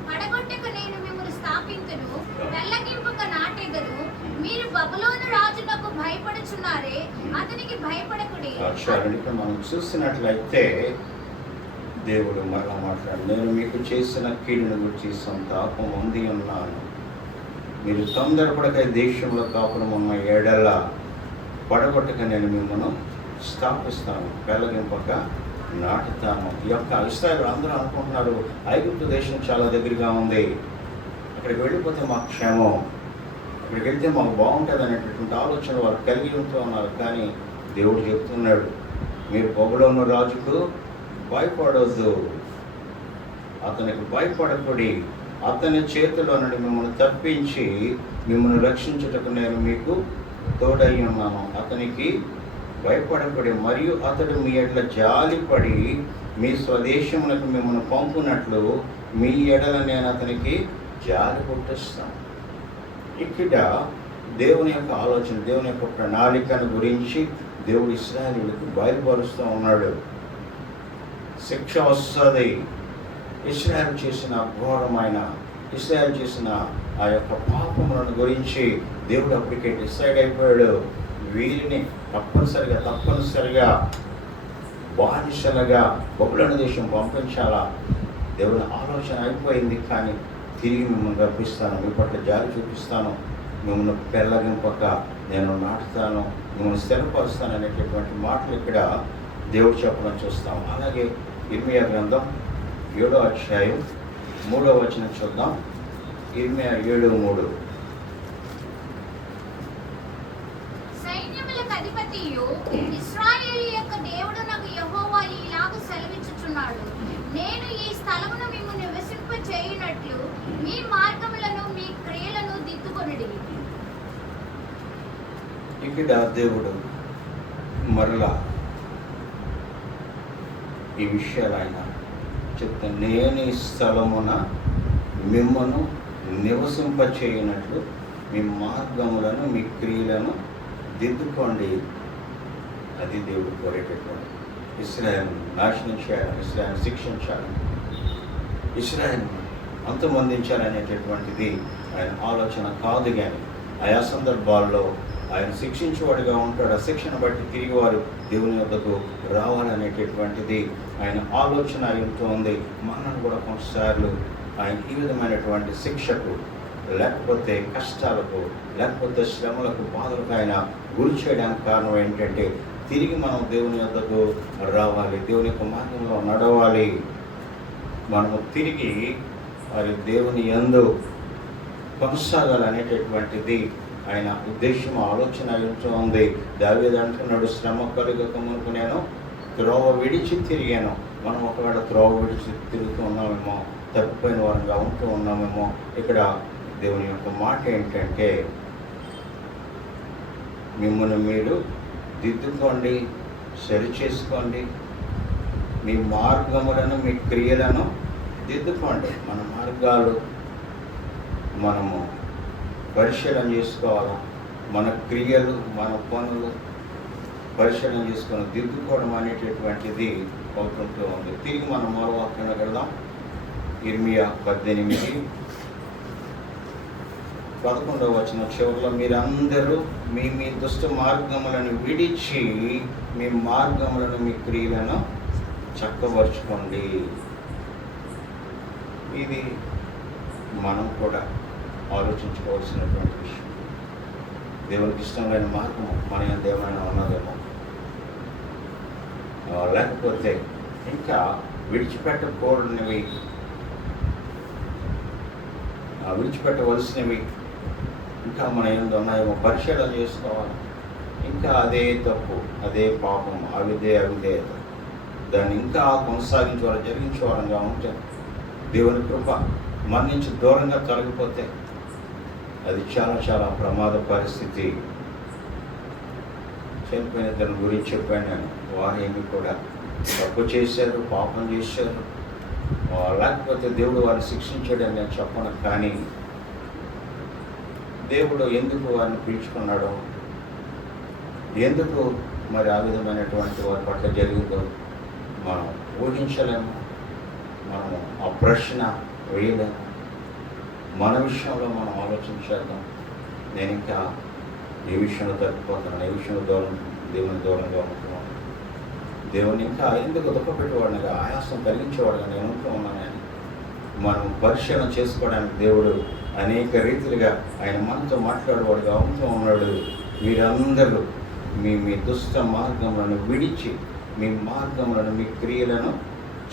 పడగొట్టక నేను మిమ్మల్ని స్థాపింతును, పెళ్ళగింపక నాటెదను. మీరు బబులోను రాజునకు భయపడుచున్నారే, అతనికి భయపడకుడి. మనం చూసినట్లయితే దేవుడు మరలా మాట్లాడు, నేను మీకు చేసిన కీడును గురించి సంతాపం పొంది ఉన్నాను. మీరు తొందరపడక దేశంలో కాపురం ఉన్న ఎడల పడగొట్టక నేను మిమ్మల్ని స్థాపిస్తాను, పెళ్ళగింపక నాటుతాను. ఈ యొక్క ఇశ్రాయేలు అందరూ అనుకుంటున్నారు ఐగుప్తు దేశం చాలా దగ్గరగా ఉంది, అక్కడికి వెళ్ళిపోతే మాకు క్షేమం, అక్కడికి వెళ్తే మాకు బాగుంటుంది అనేటటువంటి ఆలోచన వాళ్ళు కలిగి ఉంటూ ఉన్నారు. కానీ దేవుడు చెప్తున్నాడు, మీరు బబులోను రాజుకు భయపడవద్దు, అతనికి భయపడకుడి, అతని చేతిలో నుండి మిమ్మల్ని తప్పించి మిమ్మల్ని రక్షించుటకు నేను మీకు తోడై ఉన్నాను. అతనికి భయపడకుడి, మరియు అతడు మీ ఎడల జాలిపడి మీ స్వదేశములకు మిమ్మల్ని పంపునట్లు మీ ఎడల నేను అతనికి జాలి పుట్టిస్తాను. ఇక్కడ దేవుని యొక్క ఆలోచన, దేవుని యొక్క ప్రణాళికను గురించి దేవుడు ఇశ్రాయేలులకు బయలుపరుస్తూ ఉన్నాడు. శిక్ష వస్తుంది. ఇశ్రాయేలు చేసిన ఘోరమైన, ఇశ్రాయేలు చేసిన ఆ యొక్క పాపములను గురించి దేవుడు అప్పటికే డిసైడ్ అయిపోయాడు. వీరిని తప్పనిసరిగా బానిసలుగా బబులోను దేశం పంపించాలా, దేవుని ఆలోచన అయిపోయింది. కానీ తిరిగి మిమ్మల్ని రప్పిస్తాను, మీ పట్ల జాలి చూపిస్తాను, మిమ్మల్ని పెళ్ళగింపక నేను నాటుతాను, మిమ్మల్ని స్థిరపరుస్తాను అనేటటువంటి మాటలు ఇక్కడ దేవుడు చెప్పడం చూస్తాం. అలాగే ఇర్మియా గ్రంథం 7వ అధ్యాయం 3వ వచనం చూద్దాం. ఇర్మియా 7:3. సైన్యములకు అధిపతియు ఇశ్రాయేలు యొక్క దేవుడనగు యెహోవా ఇలాగ సెలవిచ్చుచున్నాడు, నేను ఈ స్థలమును మిమ్ము నివసింప చేయునట్లు ఇక్కడ దేవుడు మరలా ఈ విషయాలు ఆయన చెప్తా, నేను ఈ స్థలమున మిమ్మను నివసింపచేయనట్లు మీ మార్గములను మీ క్రియలను దిద్దుకోండి. అది దేవుడు కోరేటటువంటి. ఇశ్రాయేలును నాశనం చేయాలని, ఇశ్రాయేలును శిక్షించాలని, ఇశ్రాయేలును అంతమొందించాలనేటటువంటిది ఆయన ఆలోచన కాదు. కానీ ఆయా సందర్భాల్లో ఆయన శిక్షించేవాడిగా ఉంటాడు. ఆ శిక్షను బట్టి తిరిగి వారు దేవుని వద్దకు రావాలనేటటువంటిది ఆయన ఆలోచన అయి ఉంటుంది. మనల్ని కూడా కొన్నిసార్లు ఆయన ఈ విధమైనటువంటి శిక్షకు, లేకపోతే కష్టాలకు, లేకపోతే శ్రమలకు, బాధలకు ఆయన గురి చేయడానికి కారణం ఏంటంటే తిరిగి మనం దేవుని వద్దకు రావాలి, దేవుని యొక్క మార్గంలో నడవాలి. మనము తిరిగి మరి దేవుని యందు కొనసాగాలనేటటువంటిది ఆయన ఉద్దేశం, ఆలోచన అయి ఉంది. దావీదు అంటున్నాడు, శ్రమ కలుగక మునుపు నేను త్రోవ విడిచి తిరిగాను. మనం ఒకవేళ త్రోవ విడిచి తిరుగుతూ ఉన్నామేమో, తప్పిపోయిన వారంగా ఉంటూ ఉన్నామేమో. ఇక్కడ దేవుని యొక్క మాట ఏంటంటే, మిమ్మల్ని మీరు దిద్దుకోండి, సరిచేసుకోండి, మీ మార్గములను మీ క్రియలను దిద్దుకోండి. మన మార్గాలు మనము పరిశీలన చేసుకోవాలా, మన క్రియలు, మన పనులు పరిశీలన చేసుకొని దిద్దుకోవడం అనేటటువంటిది అవుతుంటూ ఉంది. తిరిగి మనం మరో వాక్యంలో వెళ్దాం. ఇర్మియా 18:11 చివరిలో, మీరందరూ మీ మీ దుష్ట మార్గములను విడిచి మీ మార్గములను మీ క్రియలను చక్కబరుచుకోండి. ఇది మనం కూడా ఆలోచించుకోవాల్సినటువంటి విషయం. దేవునికి ఇష్టం లేని మార్గం మన ఏమైనా ఉన్నదేమో, లేకపోతే ఇంకా విడిచిపెట్టకూడనివి, విడిచిపెట్టవలసినవి ఇంకా మన ఏందో ఉన్నాయేమో పరిశీలన చేసుకోవాలి. ఇంకా అదే తప్పు, అదే పాపం, అవిధేయత, దాన్ని ఇంకా కొనసాగించేవారు, జరిగించేవారంగా ఉంటే దేవుని కృప మన నుంచి దూరంగా తొలగిపోతే అది చాలా చాలా ప్రమాద పరిస్థితి. చనిపోయిన దాని గురించి చెప్పాను నేను. వారేమి కూడా తప్పు చేశారు, పాపం చేశారు, లేకపోతే దేవుడు వారిని శిక్షించాడని నేను చెప్పను. కానీ దేవుడు ఎందుకు వారిని పిలుచుకున్నాడో, ఎందుకు మరి ఆ విధమైనటువంటి వారి పట్ల జరిగిందో మనం ఊహించలేము, మనము ఆ ప్రశ్న వేయలేము. మన విషయంలో మనం ఆలోచించేద్దాం. నేను ఇంకా ఏ విషయంలో తప్పిపోతున్నాను, ఏ విషయంలో దేవుని దూరంగా ఉంటున్నాను, దేవుని ఇంకా ఎందుకు దుఃఖపెట్టేవాడినిగా, ఆయాసం కలిగించేవాడుగా నేను ఉంటూ ఉన్నానని మనం పరిశీలన చేసుకోవడానికి దేవుడు అనేక రీతిలుగా ఆయన మనతో మాట్లాడేవాడుగా ఉంటూ ఉన్నాడు. మీరందరూ మీ మీ దుష్ట మార్గములను విడిచి మీ మార్గములను, మీ క్రియలను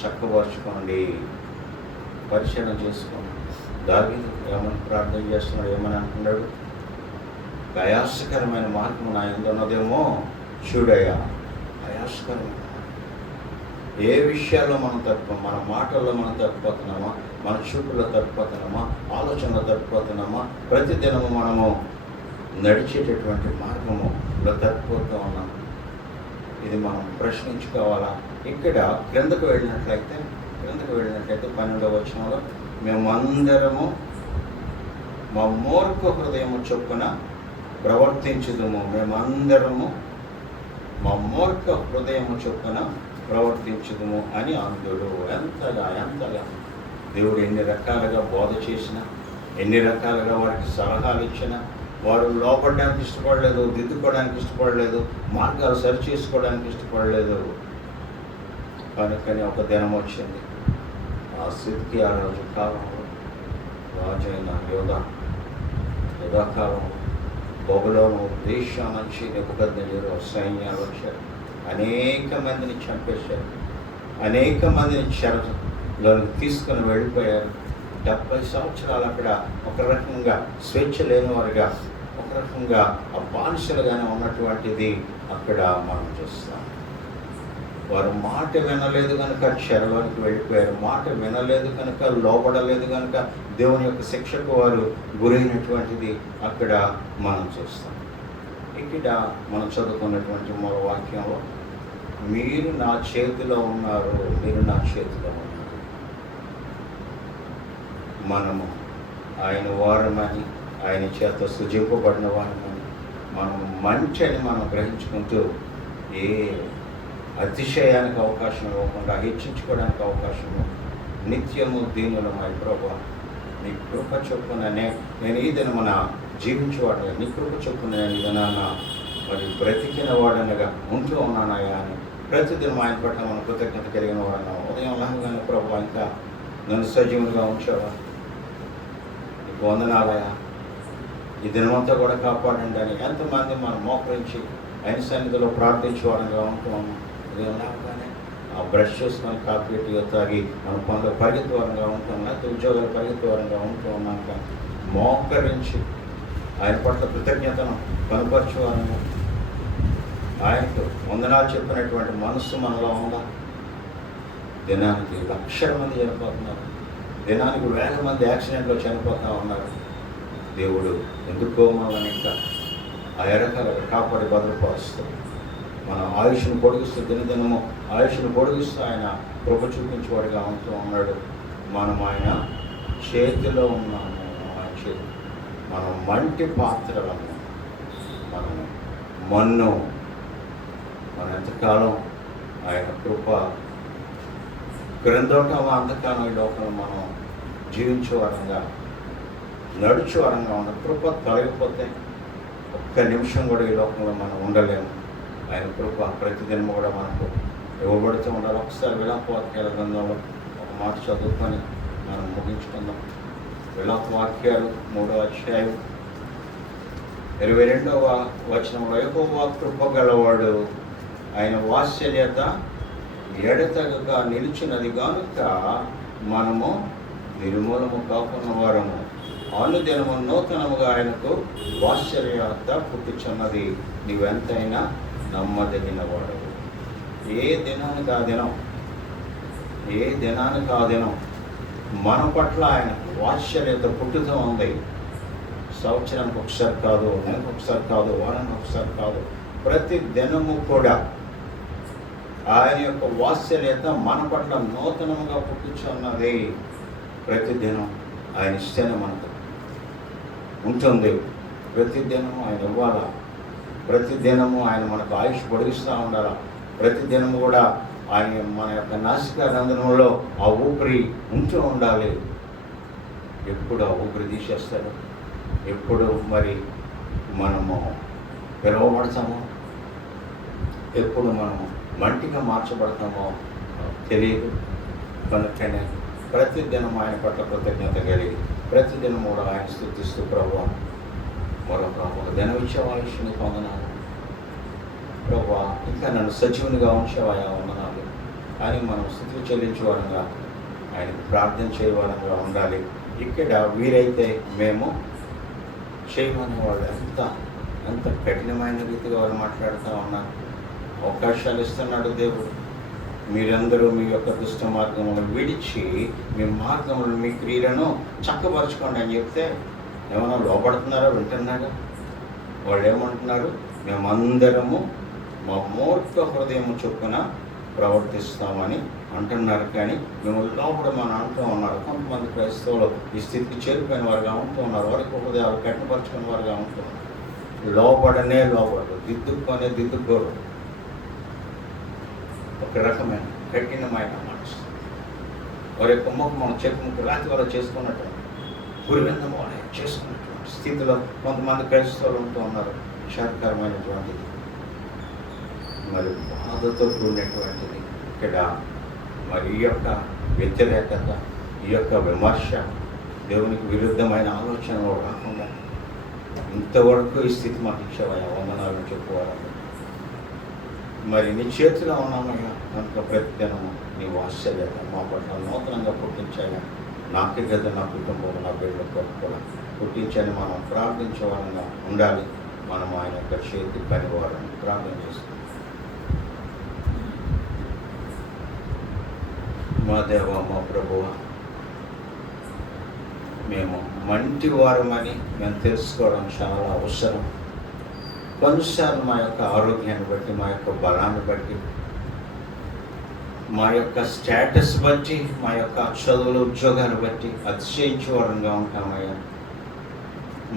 చక్కబరుచుకోండి, పరిశీలన చేసుకోండి. దావీదు ఏమని ప్రార్థన చేస్తున్నాడు, ఏమని అంటున్నాడు? ప్రయాసకరమైన మార్గం నా యందు ఉన్నదేమో చూడయ్యా. ప్రయాసకరమైన ఏ విషయాల్లో మనం మన మాటల్లో మనం తప్పిపోతున్నామా, మన చూపుల్లో తప్పిపోతున్నామా, ఆలోచనలో తప్పిపోతున్నామా, ప్రతిదినము మనము నడిచేటటువంటి మార్గములో తప్పిపోతూ ఉన్నాం. ఇది మనం ప్రశ్నించుకోవాలా. ఇక్కడ క్రిందకు వెళ్ళినట్లయితే 12వ వచనంలో, మేమందరము మా మూర్ఖ హృదయము చొప్పున ప్రవర్తించుదుము. మేమందరము మా మూర్ఖ హృదయము చొప్పున ప్రవర్తించుదుము అని అందుడు. ఎంతగా దేవుడు ఎన్ని రకాలుగా బోధ చేసినా, ఎన్ని రకాలుగా వారికి సలహాలు ఇచ్చినా వారు లోపడడానికి ఇష్టపడలేదు, దిద్దుకోవడానికి ఇష్టపడలేదు, మార్గాలు సరి చేసుకోవడానికి ఇష్టపడలేదు. కనుకని ఒక దినం వచ్చింది, ఆ సిద్కియా రాజు కాలంలో, రాజైన యోధా కాలం, బబులోను దేశం నుంచి నెబుకద్నెజరు సైన్యాలు వచ్చారు, అనేక మందిని చంపేశారు, అనేక మందిని చెరలోకి తీసుకుని వెళ్ళిపోయారు. 70 సంవత్సరాలు అక్కడ ఒక రకంగా స్వేచ్ఛ లేనివారుగా, ఒక రకంగా బానిసలుగానే ఉన్నటువంటిది అక్కడ మనం చూస్తాం. వారు మాట వినలేదు కనుక చెరలోనికి వెళ్ళిపోయారు, మాట వినలేదు కనుక లోపడలేదు కనుక దేవుని యొక్క శిక్షకు వారు గురైనటువంటిది అక్కడ మనం చూస్తాం. ఇక్కడ మనం చదువుకున్నటువంటి మరో వాక్యంలో మీరు నా చేతిలో ఉన్నారు, మీరు నా చేతిలో ఉన్నారు. మనము ఆయన వారమని, ఆయన చేత సృజింపబడిన వారమని, మనం మంచి అని మనం గ్రహించుకుంటూ ఏ అతిశయానికి అవకాశం ఇవ్వకుండా హెచ్చించుకోవడానికి అవకాశము నిత్యము దీనులమై ప్రభువా నీ కృప చొప్పున నేను ఈ దినమున జీవించేవాడుగా, నీ కృప చొప్పున నేను ఈ దినాన మరి బ్రతికిన వాడనగా ఉంటూ ఉన్నానయ్యా అని ప్రతిదినం ఆయన పట్ల మనం కృతజ్ఞత కలిగిన వాడన్నా. ఉదయం లేవగానే ప్రభువా ఇంకా నన్ను సజీవునిగా ఉంచావా, నీకు వందనాలయ్యా, ఈ దినమంతా కూడా కాపాడండి అని ఎంతమంది మనం మోకరించి ఆయన సన్నిధిలో ప్రార్థించేవారంగా ఉంటున్నాము. ఉదయం లేవగానే ఆ బ్రష్ చేసుకొని కాఫీ టీ తాగి మన పనులు పరిగెత్తువారంగా ఉంటున్నాం, లేకపోతే ఉద్యోగాలు పరిగెత్తువారంగా ఉంటూ ఉన్నాక మోకరించి ఆయన పట్ల కృతజ్ఞతను కనపరచువారంగా, ఆయనకు వందనాలు చెప్పినటువంటి మనస్సు మనలో ఉందా? దినానికి లక్షల మంది చనిపోతున్నారు, దినానికి వేల మంది యాక్సిడెంట్లో చనిపోతూ ఉన్నారు. దేవుడు ఎందుకో మనల్ని ఇంకా ఆ ఎరకలుగా కాపాడి భద్రపరుస్తూ మన ఆయుష్ను పొడిగిస్తూ దినదినము ఆయుష్ను పొడిగిస్తూ ఆయన కృప చూపించేవాడిగా ఉంటూ ఉన్నాడు. మనం ఆయన చేతిలో ఉన్నాము, ఆయన చేతి మనం మంటి పాత్రలము, మనం మన్ను, మన ఎంతకాలం ఆయన కృప గ్రంథోటం అంతకాలం ఈ లోకంలో మనం జీవించేవారంగా నడుచువారంగా ఉన్న కృప తొలగిపోతే ఒక్క నిమిషం కూడా ఈ లోకంలో మనం ఉండలేము. ఆయన కృప ప్రతిదినం కూడా మనకు ఇవ్వబడుతూ ఉండాలి. ఒకసారి విలాపవాక్యాల గ్రంథంలో ఒక మాట చదువుకొని మనం ముగించుకుందాం. విలాపవాక్యాలు 3వ అధ్యాయం 22వ వచనంలో యెహోవా కృప గలవాడు, ఆయన వాత్సల్యత ఎడతెగక నిలిచినది గనుక మనము నిర్మూలము కాకున్న వారము, అనుదినము నూతనముగా ఆయనకు వాత్సల్యత పుట్టుచున్నది, నీవెంతైనా నమ్మదగిన వాడవు. ఏ దినానికి ఆ దినం, ఏ దినానికి ఆ దినం మన పట్ల ఆయనకు వాత్సల్యత పుట్టుతూ ఉంది. సంవత్సరానికి ఒకసారి కాదు, నెలకు ఒకసారి కాదు, వారానికి ఒకసారి కాదు, ప్రతి దినము కూడా ఆయన యొక్క వాత్సల్యత మన పట్ల నూతనముగా పుట్టుచున్నది. ప్రతిదినం ఆయన ఇస్తేనే మనకు ఉంటుంది. ప్రతిదినము ఆయన ఇవ్వాలా, ప్రతిదినము ఆయన మనకు ఆయుష్ పొడిగిస్తూ ఉండాలా, ప్రతిదినము కూడా ఆయన మన యొక్క నాసిక రంధ్రంలో ఆ ఊపిరి ఉంటూ ఉండాలి. ఎప్పుడు ఆ ఊపిరి తీసేస్తాడు, ఎప్పుడు మరి మనము పిలువబడతామో, ఎప్పుడు మనము మంటిగా మార్చబడతామో తెలియదు. కనుకనే ప్రతిదినం ఆయన పట్ల కృతజ్ఞత కలిగి ప్రతిదినం కూడా ఆయన స్తుతిస్తూ ప్రభువా మరొక దినం ఇచ్చే ఆయుష్ని పొందనాలు, ప్రభువా ఇంకా నన్ను సజీవునిగా ఉంచేవాయా వందనాలు అని మనం స్థితి చెల్లించేవారంగా ఆయనకు ప్రార్థన చేయవారంగా ఉండాలి. ఇక్కడ వీరైతే మేము చేయమని వాళ్ళు ఎంత కఠినమైన రీతిగా వాళ్ళు మాట్లాడుతూ ఉన్నారు. అవకాశాలు ఇస్తున్నాడు దేవుడు. మీరందరూ మీ యొక్క దుష్ట మార్గములను విడిచి మీ మార్గములను మీ క్రియలను చక్కపరచుకోండి అని చెప్తే ఏమన్నా లోపడుతున్నారా? వింటున్నారా? వాళ్ళు ఏమంటున్నారు? మేమందరము మా మూర్ఖ హృదయం చొప్పున ప్రవర్తిస్తామని అంటున్నారు. కానీ మేము లోపడమని అంటూ ఉన్నారు. కొంతమంది క్రైస్తవులు ఈ స్థితికి చేరిపోయిన వారుగా ఉంటూ ఉన్నారు. వారికి హృదయాలు కఠినపరుచుకున్న వారుగా ఉంటున్నారు. లోపడనే లోపడు, దిద్దుకొనే దిద్దుకోరు. ఒక రకమైన కఠినమైన మనసు. వారి యొక్క ముఖం మనం చెప్పుకు రాతి వల్ల చేసుకున్నట్టు గురివిందము అనే చేసుకున్నటువంటి స్థితిలో కొంతమంది క్రైస్తవులు ఉంటూ ఉన్నారు. విషాదకరమైనటువంటిది, మరి బాధతో కూడినటువంటిది. ఇక్కడ మరి ఈ యొక్క వ్యతిరేకత, ఈ యొక్క విమర్శ, దేవునికి విరుద్ధమైన ఆలోచనలు రాకుండా ఇంతవరకు ఈ స్థితి మాకు ఇచ్చేవయ్యా వందనాలను చెప్పుకోవాలని. మరి నీ చేతిలో ఉన్నామయ్యా, కనుక ప్రతిదినము నీ వాత్సల్యత మా పట్ల నూతనంగా పుట్టించాయా. నాకే కదా నా కుటుంబం, నా బిడ్డల కొరకు కూడా పుట్టించని మనం ప్రార్థించేవాళ్ళంగా ఉండాలి. మనం ఆయన యొక్క చేతి పనివారని ప్రార్థన చేస్తాం. మా దేవ, మా ప్రభువ, మేము మంటి వారమని మేము తెలుసుకోవడం చాలా అవసరం. కొన్నిసార్లు మా యొక్క ఆరోగ్యాన్ని బట్టి, మా యొక్క బలాన్ని బట్టి, మా యొక్క స్టేటస్ బట్టి, మా యొక్క చదువులు ఉద్యోగాలు బట్టి అతిశయించే వారంగా ఉంటామయ్యా.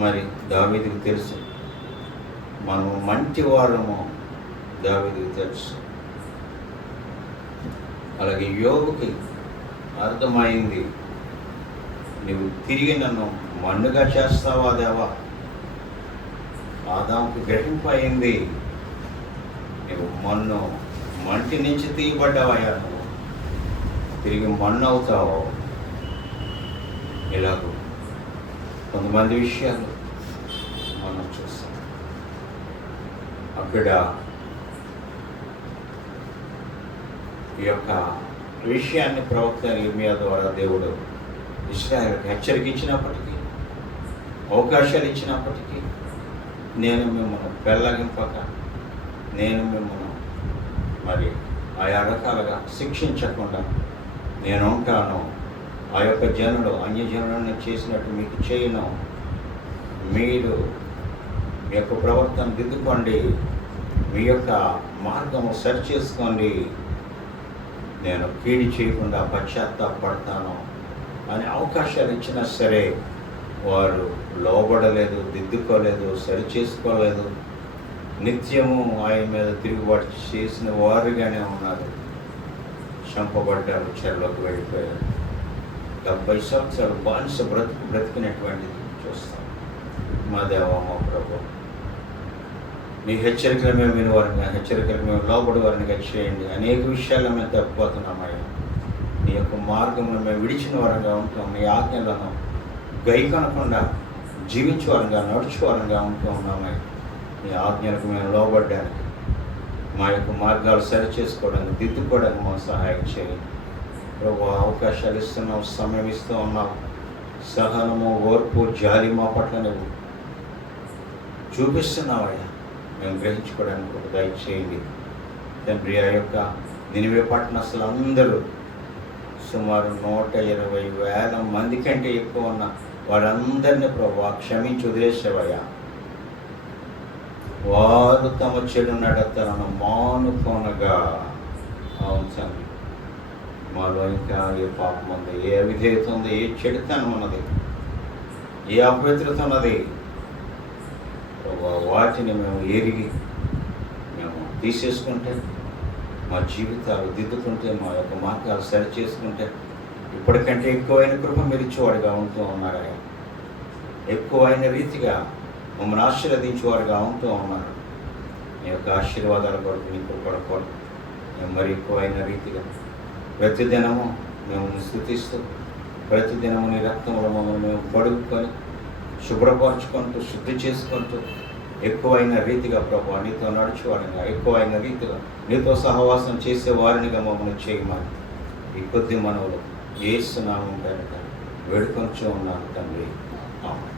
మరి దావీదుకు తెలుసు మనము మంచి వారము, దావీదుకు తెలుసు. అలాగే యోబుకి అర్థమైంది, నువ్వు తిరిగి నన్ను మన్నుగా చేస్తావా దేవా. ఆదాముకు గ్రహింపు అయింది, నువ్వు మంటి నుంచి తీయబడ్డావయ్యా, నువ్వు తిరిగి మన్ను అవుతావు. ఇలాగూ కొంతమంది విషయాలు మనం చూస్తాం. అక్కడ ఈ యొక్క విషయాన్ని ప్రవక్త ఇర్మియా ద్వారా దేవుడు ఇశ్రాయేలుకు హెచ్చరిక ఇచ్చినప్పటికీ, అవకాశాలు ఇచ్చినప్పటికీ, నేను మిమ్మల్ని పెళ్ళగింపక, నేను మిమ్మల్ని మరి ఆయా రకాలుగా శిక్షించకుండా నేను ఉంటాను. ఆ యొక్క జనులు అన్యజనులను చేసినట్టు మీకు చేయను. మీరు మీ యొక్క ప్రవర్తన దిద్దుకోండి, మీ యొక్క మార్గము సరి చేసుకోండి, నేను కీడి చేయకుండా పశ్చాత్తాపడతాను అని అవకాశాలు ఇచ్చినా సరే వారు లోబడలేదు, దిద్దుకోలేదు, సరి చేసుకోలేదు. నిత్యము ఆయన మీద తిరుగుబాటు చేసిన వారుగానే ఉన్నారు. చంపబడ్డారు, చెరలోకి వెళ్ళిపోయారు. 70 సంవత్సరాలు బానిస బ్రతికినటువంటిది చూస్తాం. మా దేవా, మా ప్రభు, నీ హెచ్చరికలు మేము వినివారిగా, హెచ్చరికలు మేము లోబడి వారినిగా చేయండి. అనేక విషయాల్లో మేము తప్పిపోతున్నామయ్యా. నీ యొక్క మార్గంలో మేము విడిచిన వారంగా ఉంటాం. నీ ఆజ్ఞలను గైకొనకుండా జీవించే వారంగా, నడుచు వారంగా ఉంటూ ఉన్నామయ్యా. నీ ఆజ్ఞలకు మేము లోబడ్డానికి, మా యొక్క మార్గాలు సరి చేసుకోవడానికి, దిద్దుకోవడానికి మాకు సహాయం చేయండి ప్రభు. అవకాశాలు ఇస్తున్నావు, సమయం ఇస్తూ ఉన్నావు. సహనము, ఓర్పు, జాలి మా పట్ల నువ్వు చూపిస్తున్నావయ్యా. మేము గ్రహించుకోవడానికి ఒక దయచేయండి తండ్రి. ఆ యొక్క నినివే పట్టణస్తులు అందరూ సుమారు 120,000 మంది కంటే ఎక్కువ ఉన్న వారందరినీ ప్రభు క్షమించి వదిలేసేవయ్యా. వారు తమ చెడు నడతలను మానుకొనగా, అవును తండ్రి, మాలో ఇంకా ఏ పాపం ఉంది, ఏ అవిధేయత ఉంది, ఏ చెడుతనం ఉన్నది, ఏ అపవిత్రత ఉన్నది, వాటిని మేము ఎరిగి మేము తీసేసుకుంటే, మా జీవితాలు దిద్దుకుంటే, మా యొక్క మార్గాలు సరి చేసుకుంటే ఇప్పటికంటే ఎక్కువైన కృప మీరు ఇచ్చేవాడుగా ఉంటూ ఉన్నారయ్యా. ఎక్కువైన రీతిగా మమ్మల్ని ఆశీర్వదించేవారుగా ఉంటూ ఉన్నారు. మీ యొక్క ఆశీర్వాదాల కొరకు, మీ కృపల కొరకు మేము మరి ఎక్కువైన రీతిగా ప్రతిదినము మేము స్తుతిస్తూ, ప్రతిదినము నీ రక్తంలో మమ్మల్ని మేము పడుకొని శుభ్రపరచుకుంటూ, శుద్ధి చేసుకుంటూ, ఎక్కువైన రీతిగా ప్రభు నీతో నడుచువారిగా, ఎక్కువైన రీతిగా నీతో సహవాసం చేసే వారినిగా మమ్మల్ని చేయమని ఈ కొద్ది మనవులు యేసు నామమున వేడుకొంచు ఉన్నాను తండ్రి. ఆమేన్.